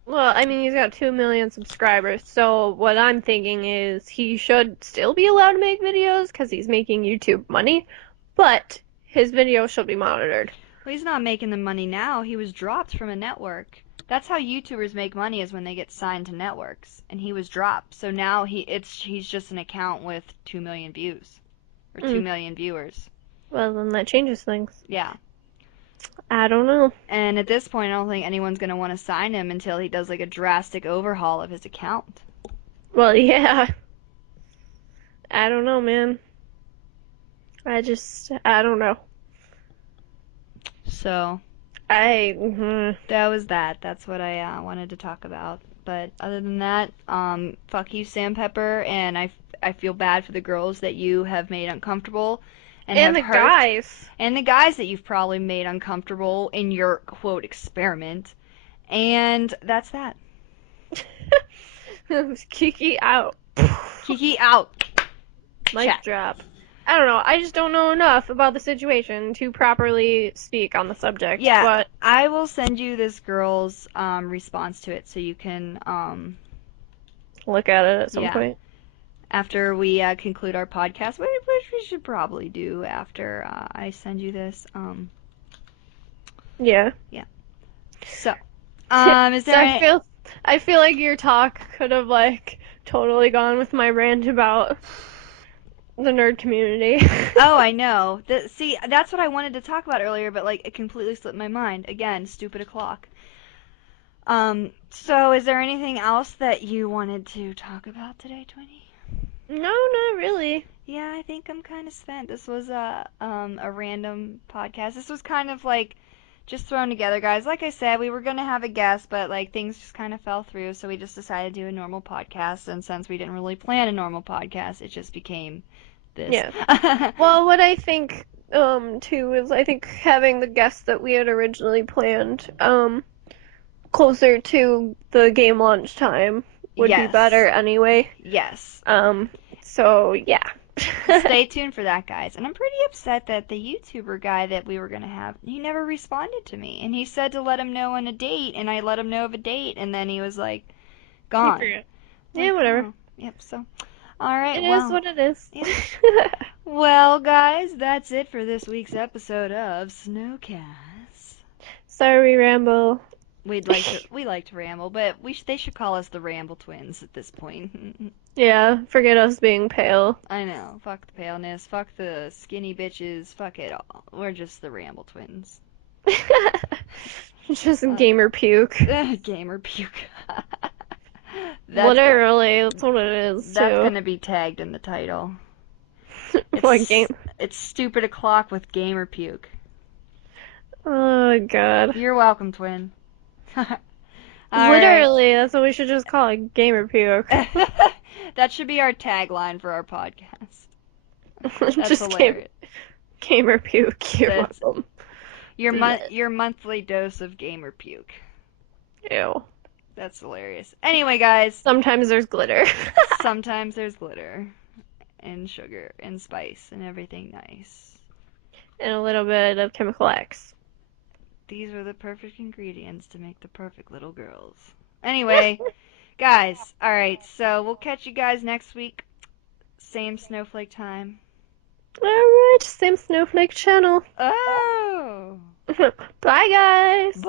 Well, I mean, he's got 2 million subscribers, so what I'm thinking is he should still be allowed to make videos because he's making YouTube money, but his videos should be monitored. Well, he's not making the money now. He was dropped from a network. That's how YouTubers make money, is when they get signed to networks. And he was dropped. So now he's just an account with 2 million views or 2 Mm. million viewers. Well, then that changes things. Yeah. I don't know. And at this point, I don't think anyone's going to want to sign him until he does like a drastic overhaul of his account. Well, yeah. I don't know, man. I don't know. So, I, that was that. That's what I wanted to talk about. But other than that, fuck you, Sam Pepper, and I feel bad for the girls that you have made uncomfortable and and have the hurt, guys. and the guys that you've probably made uncomfortable in your quote experiment. And that's that. Kiki out. Kiki out. Mic Check. drop. I don't know. I just don't know enough about the situation to properly speak on the subject. Yeah, But I will send you this girl's response to it so you can look at it at some yeah. point. After we conclude our podcast, which we should probably do after I send you this. Yeah. Yeah. So, is So there any... I feel like your talk could have like totally gone with my rant about the nerd community. Oh, I know. See, that's what I wanted to talk about earlier, but like it completely slipped my mind. Again, stupid o'clock. So is there anything else that you wanted to talk about today, Twinny? No, not really. Yeah, I think I'm kind of spent. This was a random podcast. This was kind of like just thrown together, guys. Like I said, we were gonna have a guest, but like things just kind of fell through, so we just decided to do a normal podcast. And since we didn't really plan a normal podcast, it just became this. Yeah. Well, what I think too is I think having the guests that we had originally planned closer to the game launch time would be Yes. better anyway. Yes. So yeah. Stay tuned for that, guys. And I'm pretty upset that the YouTuber guy that we were gonna have, he never responded to me. And he said to let him know on a date, and I let him know of a date, and then he was like, gone. Yeah, whatever. Oh, yep. So, all right. It Well, is what it is. yeah. Well, guys, that's it for this week's episode of SnowCast. Sorry, Rambo. We like to ramble, but they should call us the Ramble Twins at this point. Yeah, forget us being pale. I know. Fuck the paleness. Fuck the skinny bitches. Fuck it all. We're just the Ramble Twins. Just gamer puke. Gamer puke. Literally, that's what it is, That's too. gonna be tagged in the title. What game? It's stupid o'clock with gamer puke. Oh, God. You're welcome, twin. Literally, that's what we should just call it, gamer puke. That should be our tagline for our podcast. That's Just hilarious. gamer puke, you're That's- welcome. Your monthly dose of gamer puke. Ew. That's hilarious. Anyway, guys, Sometimes there's glitter. sometimes there's glitter and sugar and spice and everything nice. And a little bit of chemical X. These are the perfect ingredients to make the perfect little girls. Anyway, guys, alright, so we'll catch you guys next week. Same snowflake time. Alright, same snowflake channel. Oh! Bye, guys!